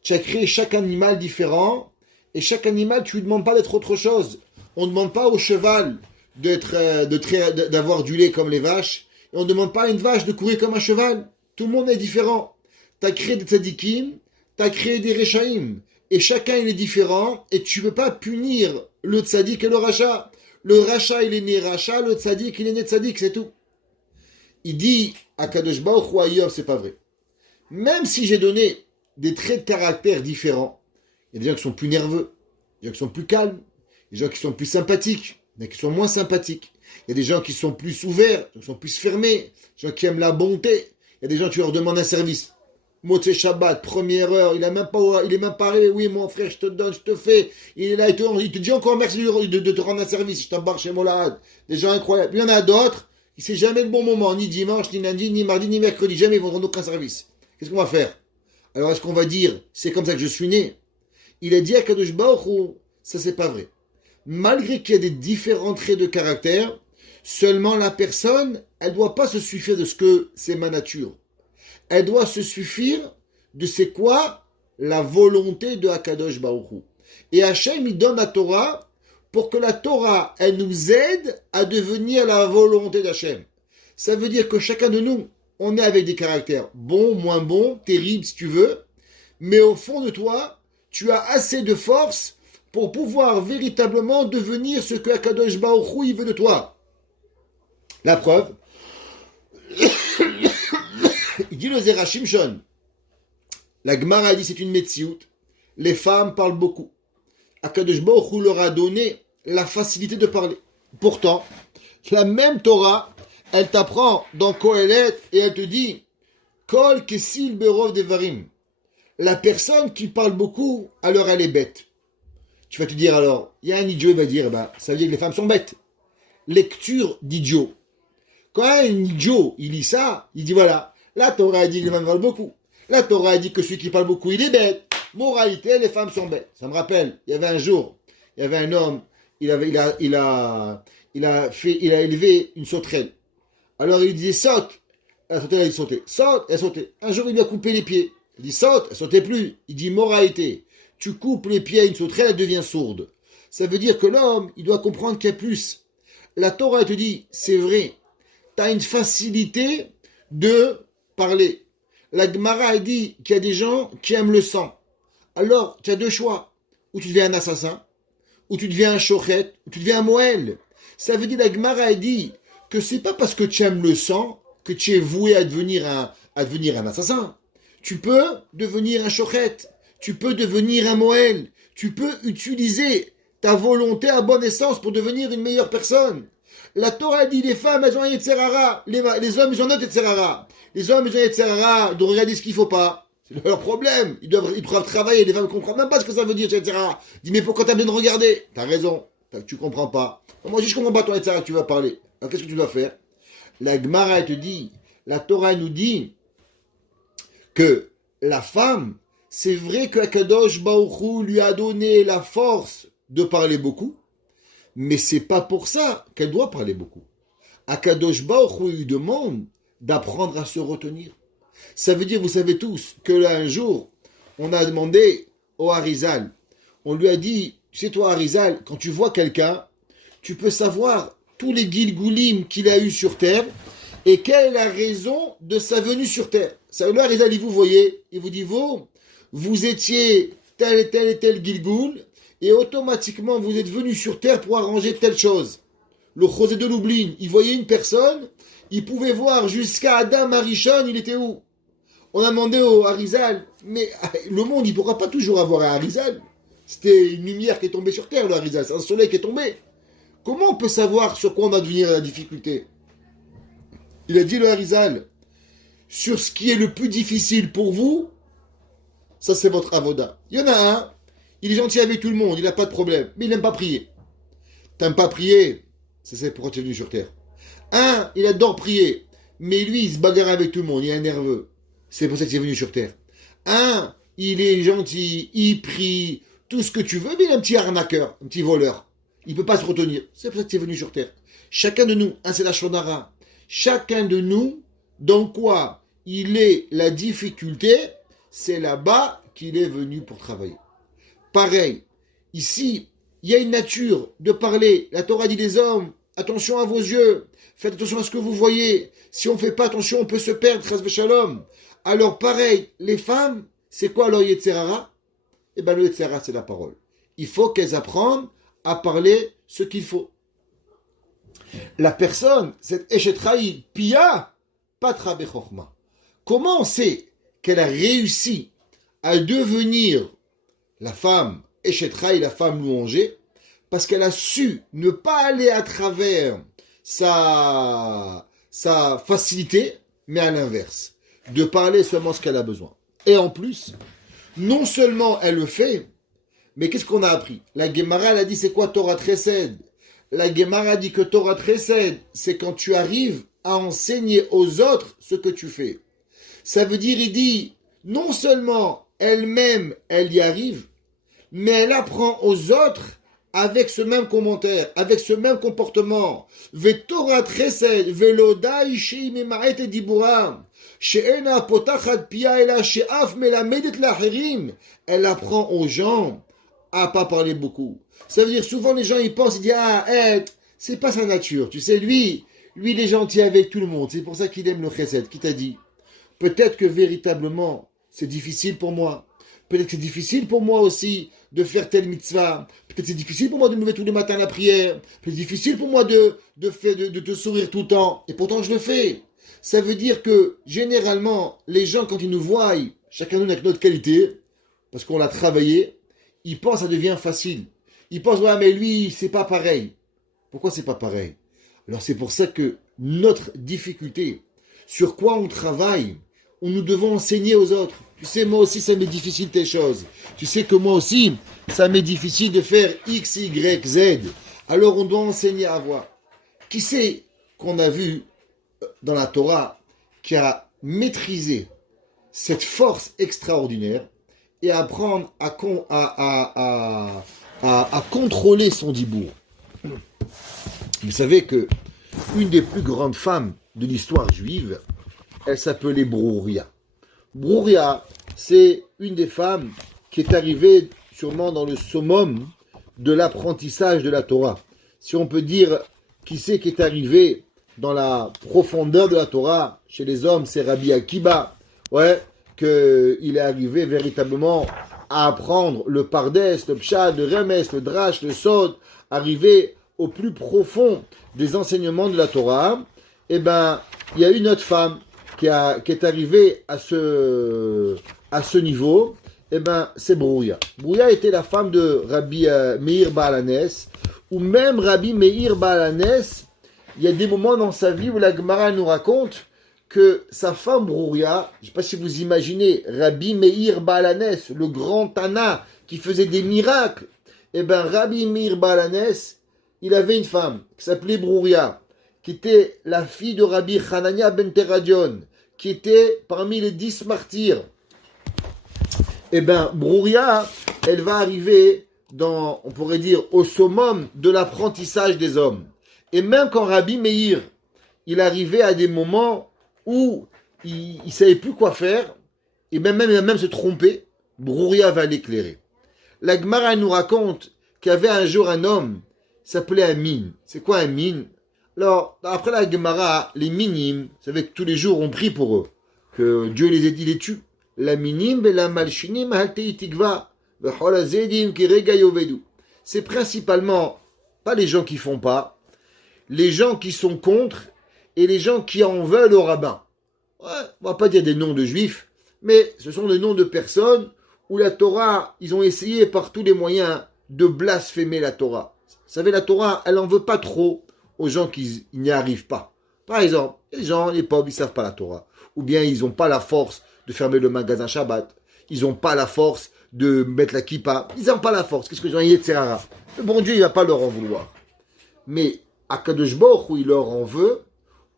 tu as créé chaque animal différent, et chaque animal, tu ne lui demandes pas d'être autre chose. On ne demande pas au cheval d'avoir du lait comme les vaches, et on ne demande pas à une vache de courir comme un cheval. Tout le monde est différent. Tu as créé des tzadikim, tu as créé des rechaim, et chacun il est différent, et tu ne peux pas punir le tzadik et le racha. Le racha il est né racha, le tzadik il est né tzadik, c'est tout. Il dit à Kadosh Baruch Hu à Yov, c'est pas vrai. Même si j'ai donné des traits de caractère différents, il y a des gens qui sont plus nerveux, des gens qui sont plus calmes, des gens qui sont plus sympathiques, des gens qui sont moins sympathiques. Il y a des gens qui sont plus ouverts, qui sont plus fermés, des gens qui aiment la bonté. Il y a des gens qui leur demandent un service. Motzei Shabbat, première heure, il est même pas arrivé, oui mon frère, je te donne, je te fais. Il est là, il te dit encore merci de te rendre un service, je t'embarque chez Molahad. Des gens incroyables. Il y en a d'autres, il sait jamais le bon moment, ni dimanche, ni lundi, ni mardi, ni mercredi, jamais ils vont rendre aucun service. Qu'est-ce qu'on va faire? Alors est-ce qu'on va dire, c'est comme ça que je suis né? Il a dit à Kadosh Baruch Hu, ça c'est pas vrai. Malgré qu'il y a des différents traits de caractère, seulement la personne, elle doit pas se suffire de ce que c'est ma nature. Elle doit se suffire de c'est quoi la volonté de Akadosh Baruch Hu. Et Hachem, il donne la Torah pour que la Torah, elle nous aide à devenir la volonté d'Hachem. Ça veut dire que chacun de nous, on est avec des caractères bons, moins bons, terribles si tu veux, mais au fond de toi, tu as assez de force pour pouvoir véritablement devenir ce que Akadosh Baruch Hu, il veut de toi. La preuve, il dit le Zera Shimshon, la Gemara a dit c'est une metsiout, les femmes parlent beaucoup. Akadosh Baruch Hu leur a donné la facilité de parler. Pourtant, la même Torah, elle t'apprend dans Kohelet et elle te dit Kol kesil berov devarim. La personne qui parle beaucoup, alors elle est bête. Tu vas te dire alors, il y a un idiot, il va dire, ça veut dire que les femmes sont bêtes. Lecture d'idiot. Quand un idiot, il lit ça, il dit voilà, la Torah a dit que les femmes parlent beaucoup. La Torah a dit que celui qui parle beaucoup, il est bête. Moralité, les femmes sont bêtes. Ça me rappelle, il y avait un jour, il y avait un homme, il a élevé une sauterelle. Alors il disait saute, la sauterelle a dit sauter, saute, elle sautait. Un jour il lui a coupé les pieds. Il dit saute, elle sautait plus. Il dit moralité. Tu coupes les pieds à une sauterelle, elle devient sourde. Ça veut dire que l'homme, il doit comprendre qu'il y a plus. La Torah te dit, c'est vrai, tu as une facilité de parler. La Gemara dit qu'il y a des gens qui aiment le sang. Alors, tu as deux choix. Ou tu deviens un assassin, ou tu deviens un shochet, ou tu deviens un moël. Ça veut dire, la Gemara dit que c'est pas parce que tu aimes le sang que tu es voué à devenir un assassin. Tu peux devenir un shochet, tu peux devenir un moël, tu peux utiliser ta volonté à bonne essence pour devenir une meilleure personne. La Torah dit les femmes, elles ont un Yetzer hara, les hommes, ils ont un autre Yetzer hara. Les hommes, ils ont un Yetzer hara de regarder ce qu'il faut pas. C'est leur problème. Ils doivent travailler. Les femmes ne comprennent même pas ce que ça veut dire, Yetzer hara. Dis, mais pourquoi t'as besoin de regarder? T'as raison. Tu comprends pas. Moi, je comprends pas ton Yetzer hara que tu vas parler. Alors, qu'est-ce que tu dois faire? La Gemara, elle te dit, la Torah nous dit que la femme, c'est vrai que Akadosh Baruch Hu lui a donné la force de parler beaucoup, mais c'est pas pour ça qu'elle doit parler beaucoup. Akadosh Baruch Hu lui demande d'apprendre à se retenir. Ça veut dire, vous savez tous, que là un jour, on a demandé au Harizal, on lui a dit, tu sais toi Harizal, quand tu vois quelqu'un, tu peux savoir tous les Gilgoulim qu'il a eu sur terre et quelle est la raison de sa venue sur terre. Ça veut dire, Harizal, vous voyez, il vous dit, vous étiez tel et tel et tel Gilgoul, et automatiquement vous êtes venu sur terre pour arranger telle chose. Le Chosé de Lublin, il voyait une personne, il pouvait voir jusqu'à Adam Arishon, il était où? On a demandé au Harizal, mais le monde, il ne pourra pas toujours avoir un Harizal. C'était une lumière qui est tombée sur terre, le Harizal, c'est un soleil qui est tombé. Comment on peut savoir sur quoi on va devenir la difficulté? Il a dit le Harizal, sur ce qui est le plus difficile pour vous, ça c'est votre avoda. Il y en a un, il est gentil avec tout le monde, il n'a pas de problème, mais il n'aime pas prier. T'aimes pas prier, c'est pourquoi tu es venu sur terre. Un, il adore prier, mais lui, il se bagarre avec tout le monde, il est nerveux. C'est pour ça qu'il est venu sur terre. Un, il est gentil, il prie, tout ce que tu veux, mais il est un petit arnaqueur, un petit voleur. Il ne peut pas se retenir. C'est pour ça qu'il est venu sur terre. Chacun de nous, un c'est la Shonara. Chacun de nous, dans quoi il est la difficulté, c'est là-bas qu'il est venu pour travailler. Pareil, ici, il y a une nature de parler. La Torah dit les hommes, attention à vos yeux, faites attention à ce que vous voyez. Si on ne fait pas attention, on peut se perdre, chas v'shalom. Alors pareil, les femmes, c'est quoi leur Yetzer hara? Eh bien le Yetzer hara, c'est la parole. Il faut qu'elles apprennent à parler ce qu'il faut. La personne, cette Eshet Chayil, Pia, Patra Bechorma. Comment on sait qu'elle a réussi à devenir la femme Eshet Chayil, la femme louangée? Parce qu'elle a su ne pas aller à travers sa facilité, mais à l'inverse, de parler seulement ce qu'elle a besoin. Et en plus, non seulement elle le fait, mais qu'est-ce qu'on a appris? La Gemara, elle a dit, c'est quoi Torah Chesed? La Gemara dit que Torah Chesed, c'est quand tu arrives à enseigner aux autres ce que tu fais. Ça veut dire, il dit, non seulement elle-même, elle y arrive, mais elle apprend aux autres avec ce même commentaire, avec ce même comportement. Torah Chesed, velodai she'i mema'et et dibura, she'ena potachat pia ela she'af melamedet lacherim. Elle apprend aux gens à pas parler beaucoup. Ça veut dire, souvent les gens, ils pensent, ils disent, c'est pas sa nature. Tu sais, lui, il est gentil avec tout le monde. C'est pour ça qu'il aime le chesed. Qui t'a dit? Peut-être que véritablement, c'est difficile pour moi. Peut-être que c'est difficile pour moi aussi de faire telle mitzvah. Peut-être que c'est difficile pour moi de me lever tous les matins à la prière. Peut-être que c'est difficile pour moi de te sourire tout le temps. Et pourtant, je le fais. Ça veut dire que, généralement, les gens, quand ils nous voient, chacun de nous avec notre qualité, parce qu'on l'a travaillé, ils pensent que ça devient facile. Ils pensent, ouais, mais lui, c'est pas pareil. Pourquoi c'est pas pareil? Alors c'est pour ça que notre difficulté, sur quoi on travaille, nous devons enseigner aux autres. Tu sais, moi aussi, ça m'est difficile tes choses. Tu sais que moi aussi, ça m'est difficile de faire X, Y, Z. Alors on doit enseigner à voir. Qui c'est qu'on a vu dans la Torah qui a maîtrisé cette force extraordinaire et apprendre à contrôler son dibour. Vous savez que une des plus grandes femmes de l'histoire juive, elle s'appelait Brouria. Brouria, c'est une des femmes qui est arrivée sûrement dans le summum de l'apprentissage de la Torah. Si on peut dire qui c'est qui est arrivé dans la profondeur de la Torah, chez les hommes, c'est Rabbi Akiba, qu'il est arrivé véritablement à apprendre le Pardes, le Pshad, le Remes, le Drash, le Sod, arrivé au plus profond des enseignements de la Torah. Eh ben, il y a une autre femme qui est arrivée à ce niveau. Eh ben, c'est Brouya. Brouya était la femme de Rabbi Meir Baal Hanes, ou même Rabbi Meir Baal Hanes, il y a des moments dans sa vie où la Gemara nous raconte que sa femme Brouya, je ne sais pas si vous imaginez, Rabbi Meir Baal Hanes, le grand Tana qui faisait des miracles, eh ben Rabbi Meir Baal Hanes, il avait une femme qui s'appelait Brouya, qui était la fille de Rabbi Hanania ben Teradion, qui était parmi les 10 martyrs. Eh bien, Brouya, elle va arriver dans, on pourrait dire, au summum de l'apprentissage des hommes. Et même quand Rabbi Meir, il arrivait à des moments où il ne savait plus quoi faire, et il va même se tromper, Brouya va l'éclairer. La Gemara nous raconte qu'il y avait un jour un homme, il s'appelait un mine. C'est quoi un mine? Alors, après la Gemara, les minim, vous savez que tous les jours on prie pour eux, que Dieu les aide, il les tue. La minim et la malchinim halteitikva v'cholazedim kirega yovedu. C'est principalement pas les gens qui font pas, les gens qui sont contre et les gens qui en veulent au rabbin. Ouais, on va pas dire des noms de juifs, mais ce sont des noms de personnes où la Torah, ils ont essayé par tous les moyens de blasphémer la Torah. Vous savez, la Torah, elle en veut pas trop aux gens qui n'y arrivent pas. Par exemple, les gens, les pauvres, ils savent pas la Torah. Ou bien ils n'ont pas la force de fermer le magasin Shabbat. Ils n'ont pas la force de mettre la kippa. Ils n'ont pas la force. Qu'est-ce que j'en ai, etc. Le bon Dieu, il ne va pas leur en vouloir. Mais Akadosh Baruch Hu, il leur en veut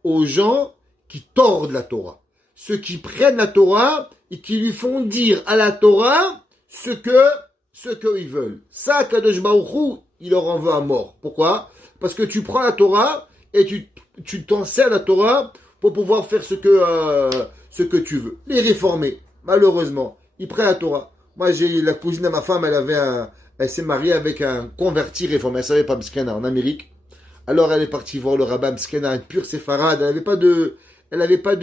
aux gens qui tordent la Torah. Ceux qui prennent la Torah et qui lui font dire à la Torah ce qu'ils veulent. Ça, Akadosh Baruch Hu, il leur en veut à mort. Pourquoi? Parce que tu prends la Torah et tu t'en sers la Torah pour pouvoir faire ce que tu veux. Les réformés, malheureusement, ils prennent la Torah. Moi, j'ai la cousine de ma femme, elle s'est mariée avec un converti réformé. Elle ne savait pas, Mskena, en Amérique. Alors, elle est partie voir le rabbin Mskena, une pure séfarade. Elle n'avait pas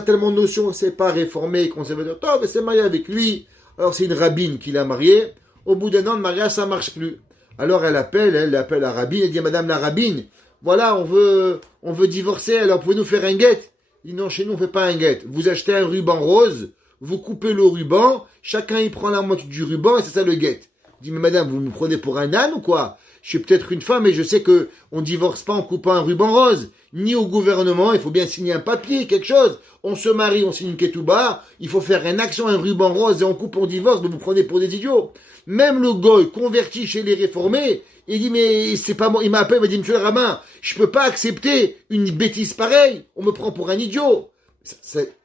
tellement de notion, c'est pas réformé, conservateur. Oh, mais c'est marié avec lui. Alors, c'est une rabbine qui l'a mariée. Au bout d'un an de mariage, ça ne marche plus. Alors, elle appelle la rabbine, elle dit, Madame la rabbine, voilà, on veut divorcer, alors pouvez-nous faire un guet? Il dit non, chez nous on ne fait pas un guet. Vous achetez un ruban rose, vous coupez le ruban, chacun y prend la moitié du ruban et c'est ça le guet. Il dit mais madame, vous me prenez pour un âne ou quoi? Je suis peut-être une femme et je sais que on divorce pas en coupant un ruban rose. Ni au gouvernement, il faut bien signer un papier, quelque chose. On se marie, on signe une ketouba, il faut faire une action, un ruban rose et on coupe, on divorce, vous prenez pour des idiots. Même le goy converti chez les réformés, il dit mais c'est pas moi, il m'appelle, il m'a dit monsieur le rabbin, je peux pas accepter une bêtise pareille, on me prend pour un idiot.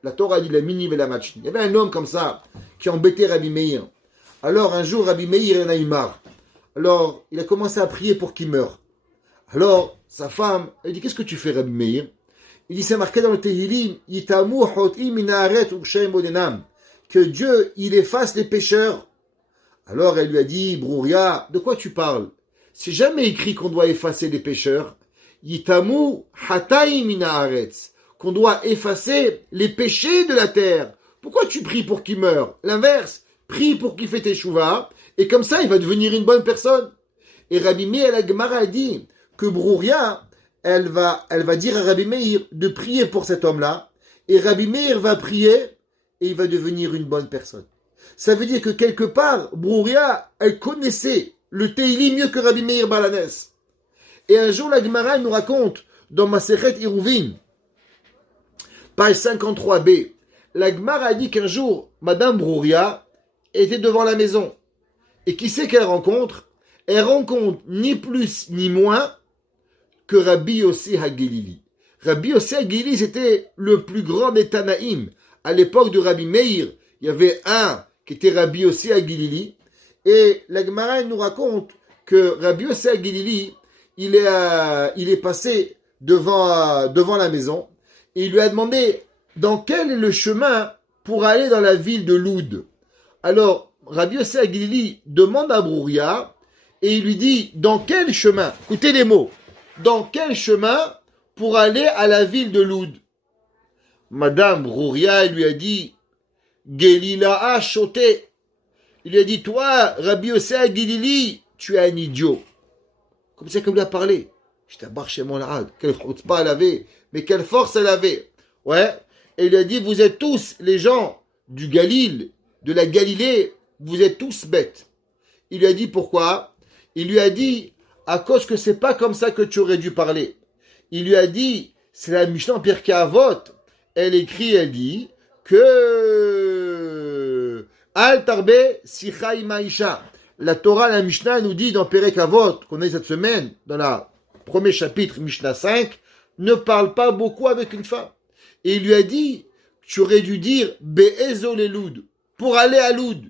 La Torah dit la minive et la match. Il y avait un homme comme ça qui embêtait Rabbi Meir. Alors un jour Rabbi Meir en a eu marre. Alors il a commencé à prier pour qu'il meure. Alors sa femme, elle dit qu'est-ce que tu fais Rabbi Meir? Il dit c'est marqué dans le Tehillim, Yitamu hotim minaret u'shem odenam, que Dieu il efface les pécheurs. Alors elle lui a dit Brouria, de quoi tu parles? C'est jamais écrit qu'on doit effacer les pécheurs. Yitamu hataim minaretz, qu'on doit effacer les péchés de la terre. Pourquoi tu pries pour qu'il meure? L'inverse, prie pour qu'il fait teshuva, et comme ça il va devenir une bonne personne. Et Rabbi Meir la Gemara a dit que Brouria, elle va dire à Rabbi Meir de prier pour cet homme-là, et Rabbi Meir va prier, et il va devenir une bonne personne. Ça veut dire que quelque part, Brouria, elle connaissait le Tehillim mieux que Rabbi Meir Baal Hanes. Et un jour, la Gemara nous raconte, dans Masechet Iruvin, page 53b, la Gemara a dit qu'un jour, Madame Brouria était devant la maison. Et qui c'est qu'elle rencontre? Elle rencontre ni plus ni moins que Rabbi Yossi HaGelili. Rabbi Yossi HaGelili, c'était le plus grand des Tanaïm. À l'époque de Rabbi Meir, il y avait un qui était Rabbi Yossi HaGelili. Et la Gemara nous raconte que Rabbi Yossi HaGelili, il est passé devant la maison et il lui a demandé dans quel est le chemin pour aller dans la ville de Loud. Alors, Rabbi Yossé Aguilili demande à Brouria et il lui dit, dans quel chemin, écoutez les mots, dans quel chemin pour aller à la ville de Loud? Madame Brouria lui a dit, Gelila a choté. Il lui a dit, toi, Rabbi Yossé Aguilili, tu es un idiot. Comme ça qu'il lui a parlé. Je t'abarre chez mon larad. Quelle chutzpah elle avait, mais quelle force elle avait. Ouais. Et il lui a dit, vous êtes tous les gens du Galil, de la Galilée, vous êtes tous bêtes. Il lui a dit pourquoi? Il lui a dit, à cause que c'est pas comme ça que tu aurais dû parler. Il lui a dit, c'est la Mishnah en Pirkei Avot. Elle écrit, elle dit, que Al Tarbe Sicha Maisha. La Torah, la Mishnah nous dit dans Perek Avot, qu'on a cette semaine, dans le premier chapitre, Mishnah 5, ne parle pas beaucoup avec une femme. Et il lui a dit, tu aurais dû dire Be'ezol et Loud, pour aller à Loud.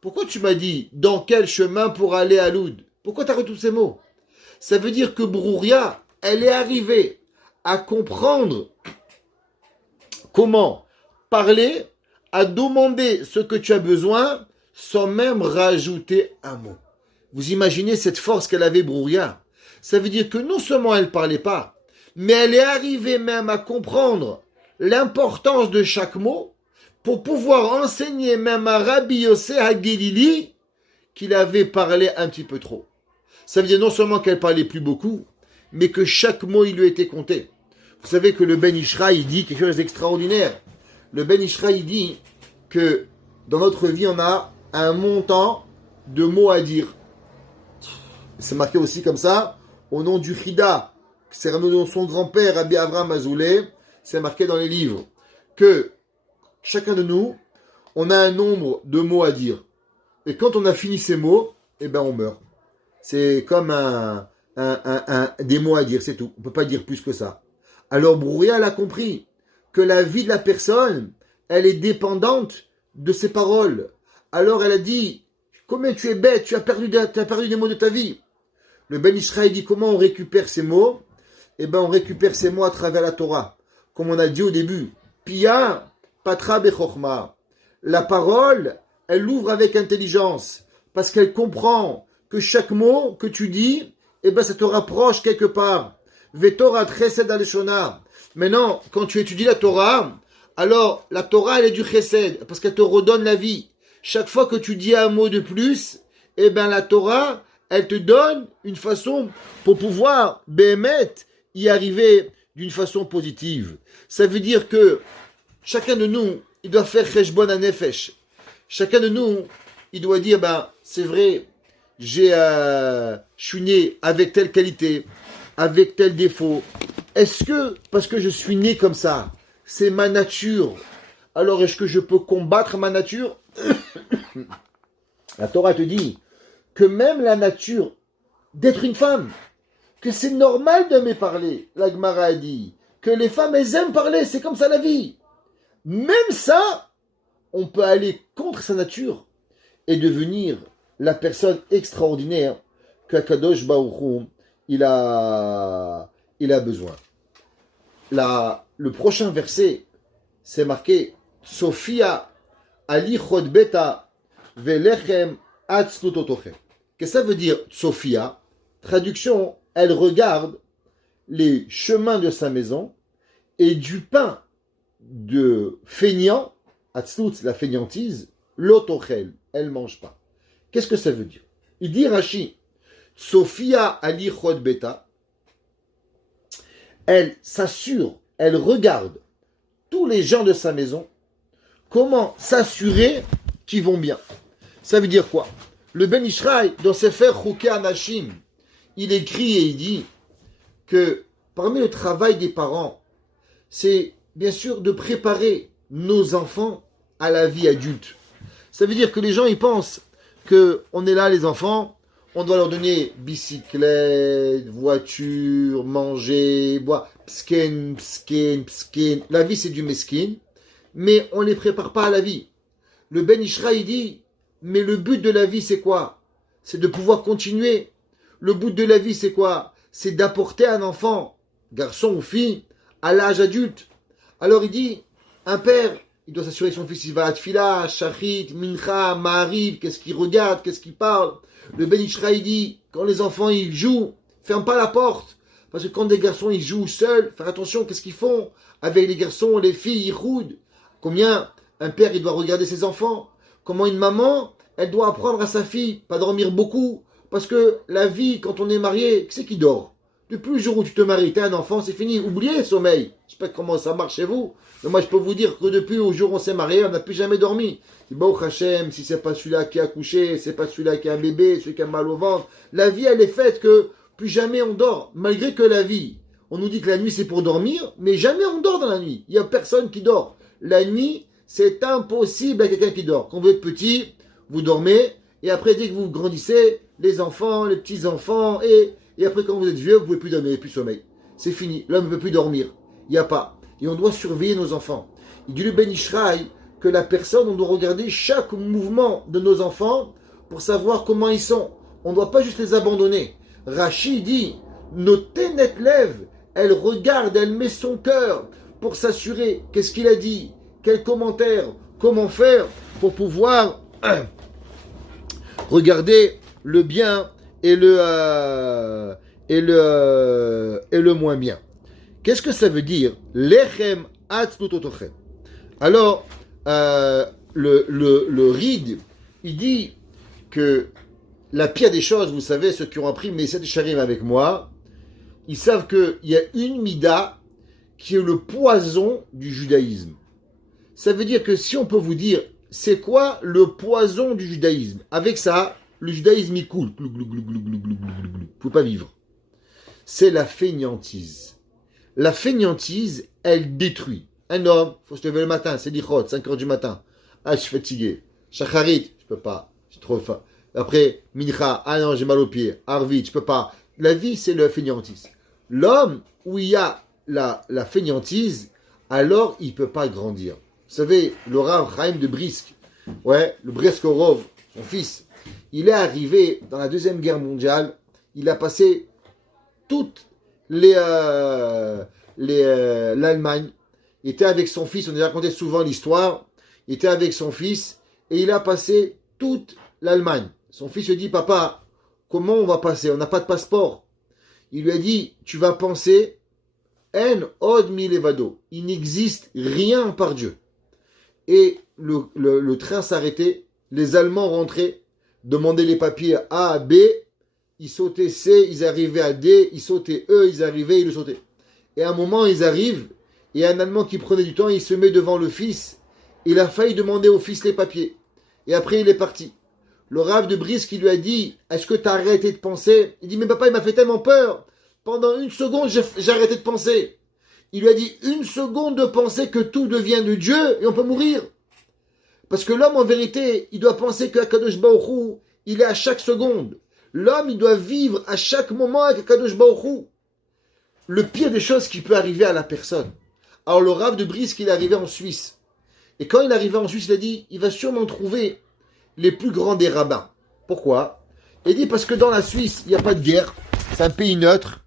Pourquoi tu m'as dit dans quel chemin pour aller à Loud? Pourquoi tu as retenu tous ces mots? Ça veut dire que Brouria, elle est arrivée à comprendre comment parler, à demander ce que tu as besoin, sans même rajouter un mot. Vous imaginez cette force qu'elle avait, Brouria? Ça veut dire que non seulement elle ne parlait pas, mais elle est arrivée même à comprendre l'importance de chaque mot pour pouvoir enseigner même à Rabbi Yossé Aguilili qu'il avait parlé un petit peu trop. Ça veut dire non seulement qu'elle parlait plus beaucoup, mais que chaque mot il lui était compté. Vous savez que le Ben Ishra il dit quelque chose d'extraordinaire. Le Ben Ishra il dit que dans notre vie on a un montant de mots à dire. C'est marqué aussi comme ça au nom du Chida, c'est le nom de son grand-père Rabbi Avraham Azoulay. C'est marqué dans les livres que chacun de nous, on a un nombre de mots à dire. Et quand on a fini ces mots, eh ben on meurt. C'est comme des mots à dire, c'est tout. On ne peut pas dire plus que ça. Alors Brouria, elle a compris que la vie de la personne, elle est dépendante de ses paroles. Alors elle a dit, combien tu es bête, tu as perdu des mots de ta vie. Le Ben Israël dit, comment on récupère ces mots? Eh ben on récupère ces mots à travers la Torah. Comme on a dit au début, Pia, Patra Bechorma. La parole, elle l'ouvre avec intelligence, parce qu'elle comprend que chaque mot que tu dis, eh ben ça te rapproche quelque part. Vetora Chesed Aleshona. Maintenant, quand tu étudies la Torah, alors la Torah, elle est du Chesed, parce qu'elle te redonne la vie. Chaque fois que tu dis un mot de plus, eh ben la Torah, elle te donne une façon pour pouvoir, Béhémet, y arriver d'une façon positive. Ça veut dire que chacun de nous, il doit faire Cheshbon HaNefesh. Chacun de nous, il doit dire, c'est vrai, je suis né avec telle qualité, avec tel défaut. Est-ce que, parce que je suis né comme ça, c'est ma nature, alors est-ce que je peux combattre ma nature? La Torah te dit que même la nature d'être une femme, que c'est normal d'aimer parler. La Gemara a dit que les femmes, elles aiment parler, c'est comme ça la vie. Même ça, on peut aller contre sa nature et devenir la personne extraordinaire qu'Akadosh Baruch Hu, il a besoin. Le prochain verset, c'est marqué Sophia Ali Chod Beta Velechem Atzlutotochem. Qu'est-ce que ça veut dire Sophia? Traduction, elle regarde les chemins de sa maison et du pain de feignant, Atzlut, la feignantise, l'otochel, elle ne mange pas. Qu'est-ce que ça veut dire? Il dit Rashi, Sophia Ali Chod Beta, elle s'assure, elle regarde tous les gens de sa maison, comment s'assurer qu'ils vont bien. Ça veut dire quoi? Le Ben Ishraï, dans Sefer Chukei Anashim, il écrit et il dit que parmi le travail des parents, c'est bien sûr de préparer nos enfants à la vie adulte. Ça veut dire que les gens, ils pensent qu'on est là, les enfants, on doit leur donner bicyclette, voiture, manger, boire, psken. La vie, c'est du meskin, mais on ne les prépare pas à la vie. Le Ben Ishraï, il dit, mais le but de la vie, c'est quoi? C'est de pouvoir continuer. Le but de la vie, c'est quoi? C'est d'apporter un enfant, garçon ou fille, à l'âge adulte. Alors il dit, un père, il doit s'assurer que son fils il va à Tfila, Shachit, Mincha, Ma'ariv, qu'est-ce qu'il regarde, qu'est-ce qu'il parle. Le Ben Ishraï dit, quand les enfants ils jouent, ferme pas la porte. Parce que quand des garçons ils jouent seuls, faire attention, qu'est-ce qu'ils font avec les garçons, les filles, ils roudent. Combien un père il doit regarder ses enfants. Comment une maman, elle doit apprendre à sa fille, pas dormir beaucoup. Parce que la vie, quand on est marié, qui c'est qui dort? Depuis le jour où tu te maries, t'as un enfant, c'est fini. Oubliez le sommeil. Je sais pas comment ça marche chez vous. Mais moi, je peux vous dire que depuis le jour où on s'est marié, on n'a plus jamais dormi. Bon, Hachem, si c'est pas celui-là qui a accouché, c'est pas celui-là qui a un bébé, celui qui a mal au ventre. La vie, elle est faite que plus jamais on dort. Malgré que la vie, on nous dit que la nuit c'est pour dormir, mais jamais on dort dans la nuit. Il y a personne qui dort. La nuit, c'est impossible à quelqu'un qui dort. Quand vous êtes petit, vous dormez, et après, dès que vous grandissez, les enfants, les petits-enfants, et après, quand vous êtes vieux, vous ne pouvez plus dormir, il n'y a plus de sommeil. C'est fini. L'homme ne peut plus dormir. Il n'y a pas. Et on doit surveiller nos enfants. Il dit le Ben Ishraï que la personne, on doit regarder chaque mouvement de nos enfants pour savoir comment ils sont. On ne doit pas juste les abandonner. Rashi dit, nos ténètes lèvent, elle regarde, elle met son cœur pour s'assurer qu'est-ce qu'il a dit, quel commentaire, comment faire pour pouvoir regarder le bien et le moins bien. Qu'est-ce que ça veut dire? Lechem atzlutotochem. Alors, le Ride, il dit que la pire des choses, vous savez, ceux qui ont appris Messet Sharim avec moi, ils savent qu'il y a une mida qui est le poison du judaïsme. Ça veut dire que si on peut vous dire, c'est quoi le poison du judaïsme? Avec ça, le judaïsme il coule. Vous ne pouvez pas vivre. C'est la fainéantise. La fainéantise, elle détruit. Un homme, il faut se lever le matin, c'est l'ichot, 5h du matin. Ah, je suis fatigué. Shacharit, je peux pas, j'ai trop faim. Après, mincha, ah non, j'ai mal aux pieds. Arvit, je peux pas. La vie, c'est la fainéantise. L'homme, où il y a la fainéantise, alors il peut pas grandir. Vous savez, le Rav Chaim de Brisk, ouais, le Breskorov, son fils, il est arrivé dans la Deuxième Guerre mondiale, il a passé toute l'Allemagne, il était avec son fils, on a raconté souvent l'histoire, il était avec son fils, et il a passé toute l'Allemagne. Son fils lui dit, papa, comment on va passer? On n'a pas de passeport. Il lui a dit, tu vas penser, en od mi levado, il n'existe rien par Dieu. Et le train s'arrêtait, les Allemands rentraient, demandaient les papiers A, B, ils sautaient C, ils arrivaient à D, ils sautaient E, ils arrivaient, ils le sautaient. Et à un moment, ils arrivent, et un Allemand qui prenait du temps, il se met devant le fils, il a failli demander au fils les papiers. Et après, il est parti. Le Rav de Brisk qui lui a dit, est-ce que tu as arrêté de penser? Il dit, mais papa, il m'a fait tellement peur. Pendant une seconde, j'ai arrêté de penser. Il lui a dit, une seconde de penser que tout devient de Dieu et on peut mourir. Parce que l'homme, en vérité, il doit penser qu'Akadosh Baruch Hu, il est à chaque seconde. L'homme, il doit vivre à chaque moment avec Akadosh Baruch Hu. Le pire des choses qui peut arriver à la personne. Alors le Rav de Brisk, il est arrivé en Suisse. Et quand il est arrivé en Suisse, il a dit, il va sûrement trouver les plus grands des rabbins. Pourquoi? Il dit parce que dans la Suisse, il n'y a pas de guerre. C'est un pays neutre.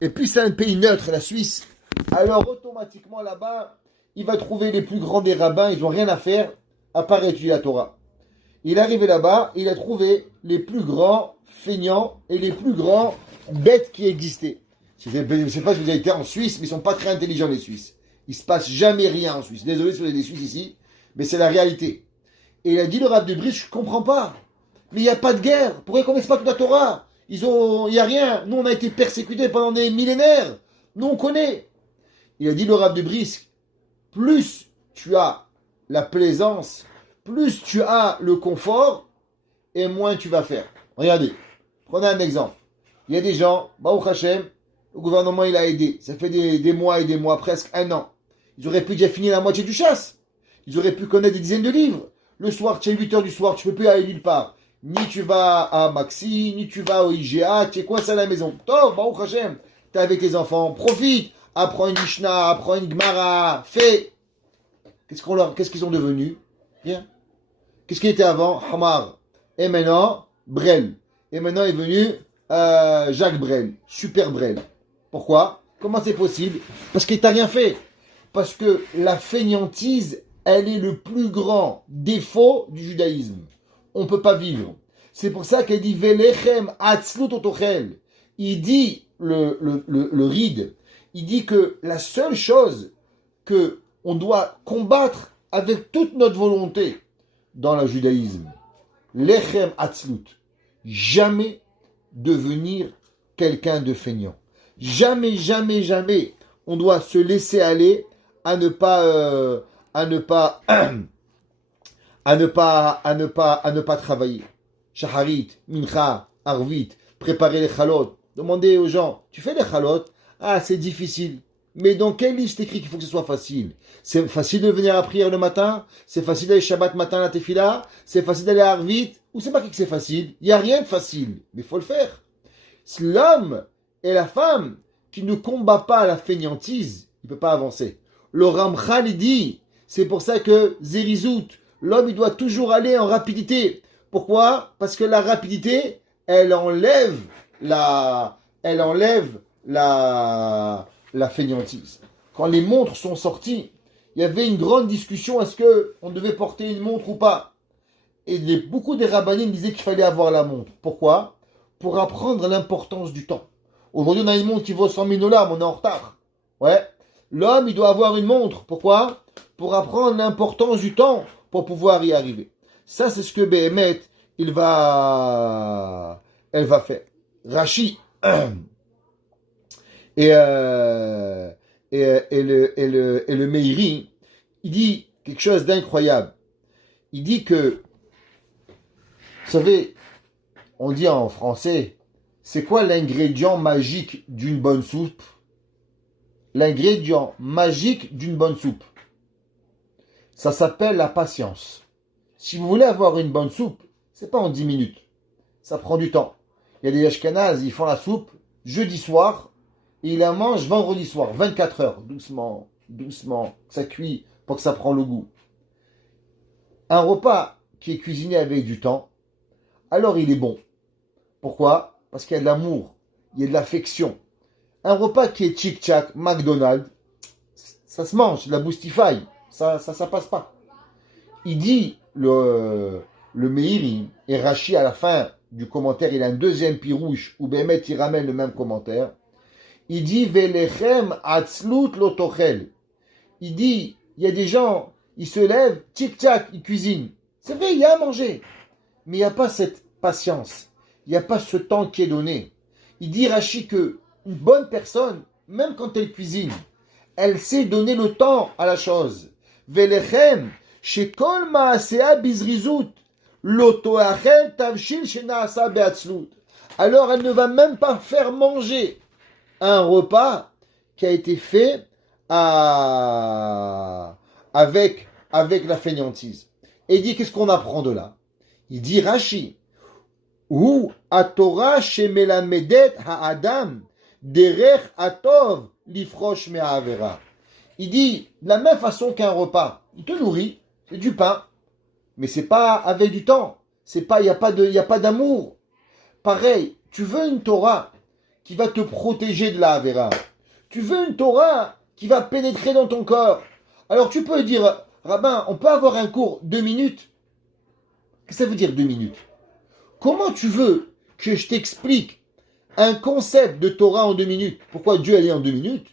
Et puis c'est un pays neutre, la Suisse. Alors automatiquement là-bas, il va trouver les plus grands des rabbins. Ils n'ont rien à faire à part étudier la Torah. Il est arrivé là-bas, il a trouvé les plus grands feignants et les plus grands bêtes qui existaient. Je ne sais pas si vous avez été en Suisse, mais ils ne sont pas très intelligents les Suisses. Il ne se passe jamais rien en Suisse. Désolé si vous avez des Suisses ici, mais c'est la réalité. Et il a dit le Rav de Brisk, je ne comprends pas. Mais il n'y a pas de guerre. Pourquoi ils ne connaissent pas toute la Torah? Il n'y a rien. Nous, on a été persécutés pendant des millénaires. Nous, on connaît. Il a dit le Rav de Brisk, plus tu as la plaisance, plus tu as le confort, et moins tu vas faire. Regardez, prenez un exemple. Il y a des gens, Baruch Hashem, le gouvernement il a aidé. Ça fait des mois et des mois, presque un an. Ils auraient pu déjà finir la moitié du chasse. Ils auraient pu connaître des dizaines de livres. Le soir, tu es 8h du soir, tu ne peux plus aller nulle part. Ni tu vas à Maxi, ni tu vas au IGA, tu es coincé à la maison. Tov, Baruch Hashem, tu es avec tes enfants, profite, apprends une Mishnah, apprends une Gemara, fais. Qu'est-ce qu'ils sont devenus? Rien. Qu'est-ce qu'il était avant? Hamar. Et maintenant, Brel. Et maintenant est venu Jacques Brel. Super Brel. Pourquoi? Comment c'est possible? Parce qu'il t'a rien fait. Parce que la fainéantise, elle est le plus grand défaut du judaïsme. On ne peut pas vivre. C'est pour ça qu'elle dit Velechem atzlut otochel. Il dit, le ride, il dit que la seule chose que on doit combattre avec toute notre volonté dans le judaïsme, lechem atzlut, jamais devenir quelqu'un de feignant. Jamais, jamais, jamais, on doit se laisser aller à ne pas travailler. Shaharit, mincha, arvit, préparer les chalot. Demandez aux gens, tu fais les chalot? Ah, c'est difficile. Mais dans quel livre c'est écrit qu'il faut que ce soit facile? C'est facile de venir à prière le matin? C'est facile d'aller Shabbat matin à la tefila? C'est facile d'aller à Arvit? Ou c'est pas que c'est facile? Il n'y a rien de facile, mais il faut le faire. L'homme et la femme qui ne combat pas la fainéantise, il ne peut pas avancer. Le Ramchal dit, c'est pour ça que Zerizout, l'homme il doit toujours aller en rapidité. Pourquoi? Parce que la rapidité, elle enlève la fainéantise. Quand les montres sont sorties, il y avait une grande discussion, est-ce qu'on devait porter une montre ou pas? Et beaucoup des rabbinim disaient qu'il fallait avoir la montre. Pourquoi? Pour apprendre l'importance du temps. Aujourd'hui, on a une montre qui vaut 100 000 $, on est en retard. Ouais. L'homme, il doit avoir une montre. Pourquoi? Pour apprendre l'importance du temps, pour pouvoir y arriver. Ça, c'est ce que Béhémet, elle va faire. Rashi et le Meiri, il dit quelque chose d'incroyable. Il dit que, vous savez, on dit en français, c'est quoi l'ingrédient magique d'une bonne soupe? L'ingrédient magique d'une bonne soupe, ça s'appelle la patience. Si vous voulez avoir une bonne soupe, c'est pas en 10 minutes. Ça prend du temps. Il y a des Ashkénazes, ils font la soupe jeudi soir et ils la mangent vendredi soir, 24 heures, doucement, doucement, ça cuit pour que ça prenne le goût. Un repas qui est cuisiné avec du temps, alors il est bon. Pourquoi? Parce qu'il y a de l'amour, il y a de l'affection. Un repas qui est tchic-tchac, McDonald's, ça se mange, la boostify, ça passe pas. Il dit, le Meiri et Rashi à la fin du commentaire, il a un deuxième pirouche où Béhémet il ramène le même commentaire. Il dit Velechem atzlut lotochel. Il dit, il y a des gens, ils se lèvent, tic-tac, ils cuisinent. C'est vrai, il y a à manger. Mais il n'y a pas cette patience. Il n'y a pas ce temps qui est donné. Il dit Rashi que une bonne personne, même quand elle cuisine, elle sait donner le temps à la chose. Velechem, shekol maasea bizrizut. Alors elle ne va même pas faire manger un repas qui a été fait avec la fainéantise. Et il dit qu'est-ce qu'on apprend de là? Il dit Rashi, ou atora shemelamedet haadam derech atov lifrosh me'avera. Il dit de la même façon qu'un repas, il te nourrit, c'est du pain. Mais c'est pas avec du temps. C'est pas, il y a pas d'amour. Pareil, tu veux une Torah qui va te protéger de la Avera. Tu veux une Torah qui va pénétrer dans ton corps. Alors tu peux dire, rabbin, on peut avoir un cours 2 minutes. Qu'est-ce que ça veut dire 2 minutes? Comment tu veux que je t'explique un concept de Torah en 2 minutes? Pourquoi Dieu allait en 2 minutes?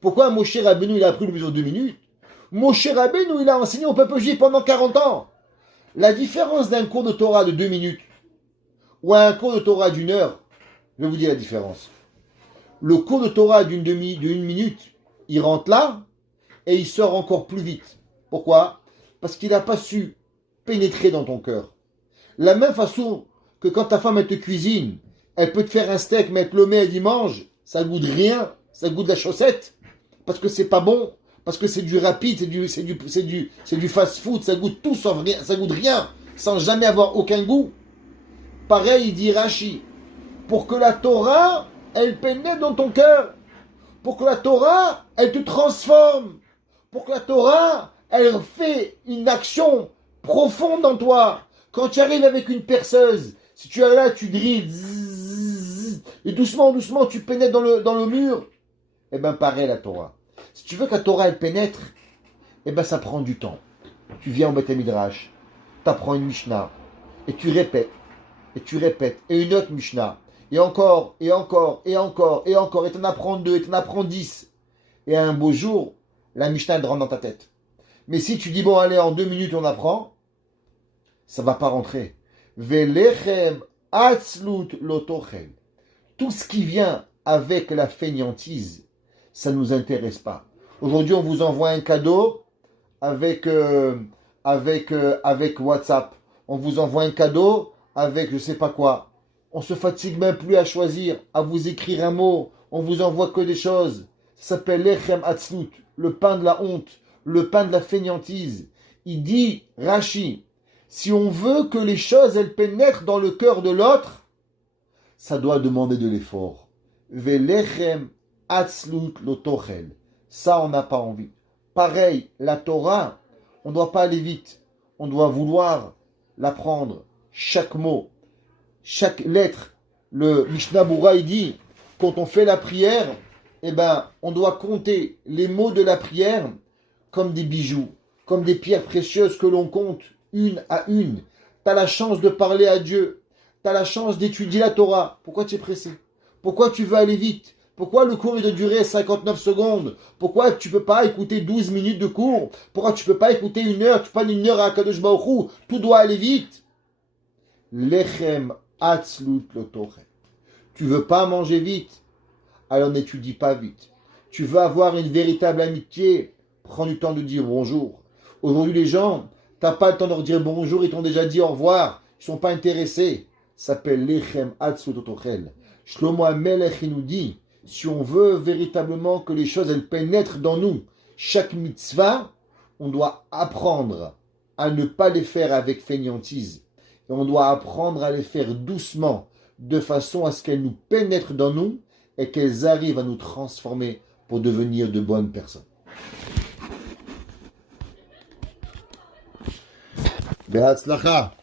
Pourquoi Moshe Rabbeinu il a appris le plus en 2 minutes? Moshe Rabbeinu il a enseigné au peuple juif pendant 40 ans. La différence d'un cours de Torah de 2 minutes ou un cours de Torah d'1 heure, je vais vous dire la différence. Le cours de Torah d'une minute, il rentre là et il sort encore plus vite. Pourquoi? Parce qu'il n'a pas su pénétrer dans ton cœur. La même façon que quand ta femme elle te cuisine, elle peut te faire un steak, mais elle te le met, elle y mange, ça goûte rien, ça goûte la chaussette, parce que c'est pas bon. Parce que c'est du rapide, c'est du fast-food, ça goûte tout sans rien, ça goûte rien, sans jamais avoir aucun goût. Pareil, il dit Rashi, pour que la Torah, elle pénètre dans ton cœur, pour que la Torah, elle te transforme, pour que la Torah, elle fait une action profonde en toi. Quand tu arrives avec une perceuse, si tu es là, tu drilles, et doucement, doucement, tu pénètres dans le mur, eh bien pareil la Torah. Si tu veux que la Torah elle pénètre, eh ben ça prend du temps. tu viens au Beth Midrash, tu apprends une Mishnah, et tu répètes, et une autre Mishnah, et encore, et encore, et encore, et encore, et tu en apprends 2, et tu en apprends 10. Et un beau jour, la Mishnah elle rentre dans ta tête. Mais si tu dis, bon, allez, en 2 minutes on apprend, ça va pas rentrer. Velechem atzlut lotochel. Tout ce qui vient avec la fainéantise, ça ne nous intéresse pas. Aujourd'hui, on vous envoie un cadeau avec WhatsApp. On vous envoie un cadeau avec je sais pas quoi. On se fatigue même plus à choisir, à vous écrire un mot. On vous envoie que des choses. Ça s'appelle lechem atzlut, le pain de la honte, le pain de la fainéantise. Il dit, Rashi, si on veut que les choses elles pénètrent dans le cœur de l'autre, ça doit demander de l'effort. Velechem atzlut lotochel. Ça, on n'a pas envie. Pareil, la Torah, on ne doit pas aller vite. On doit vouloir l'apprendre. Chaque mot, chaque lettre. Le Mishnah Bura, il dit, quand on fait la prière, eh ben, on doit compter les mots de la prière comme des bijoux, comme des pierres précieuses que l'on compte une à une. Tu as la chance de parler à Dieu. Tu as la chance d'étudier la Torah. Pourquoi tu es pressé? Pourquoi tu veux aller vite? Pourquoi le cours il doit durer 59 secondes? Pourquoi tu ne peux pas écouter 12 minutes de cours? Pourquoi tu ne peux pas écouter 1 heure? Tu peux pas 1 heure à Kadosh Baruch Hu. Tout doit aller vite. Lechem atzlut lotochel. Tu veux pas manger vite? Alors n'étudie pas vite. Tu veux avoir une véritable amitié? Prends du temps de dire bonjour. Aujourd'hui, les gens, tu n'as pas le temps de leur dire bonjour, ils t'ont déjà dit au revoir. Ils ne sont pas intéressés. Ça s'appelle lechem atzlut lotochel. Shlomo HaMelech, il nous dit, si on veut véritablement que les choses elles pénètrent dans nous, chaque mitzvah, on doit apprendre à ne pas les faire avec fainéantise. Et on doit apprendre à les faire doucement, de façon à ce qu'elles nous pénètrent dans nous et qu'elles arrivent à nous transformer pour devenir de bonnes personnes. Be'hatzlacha.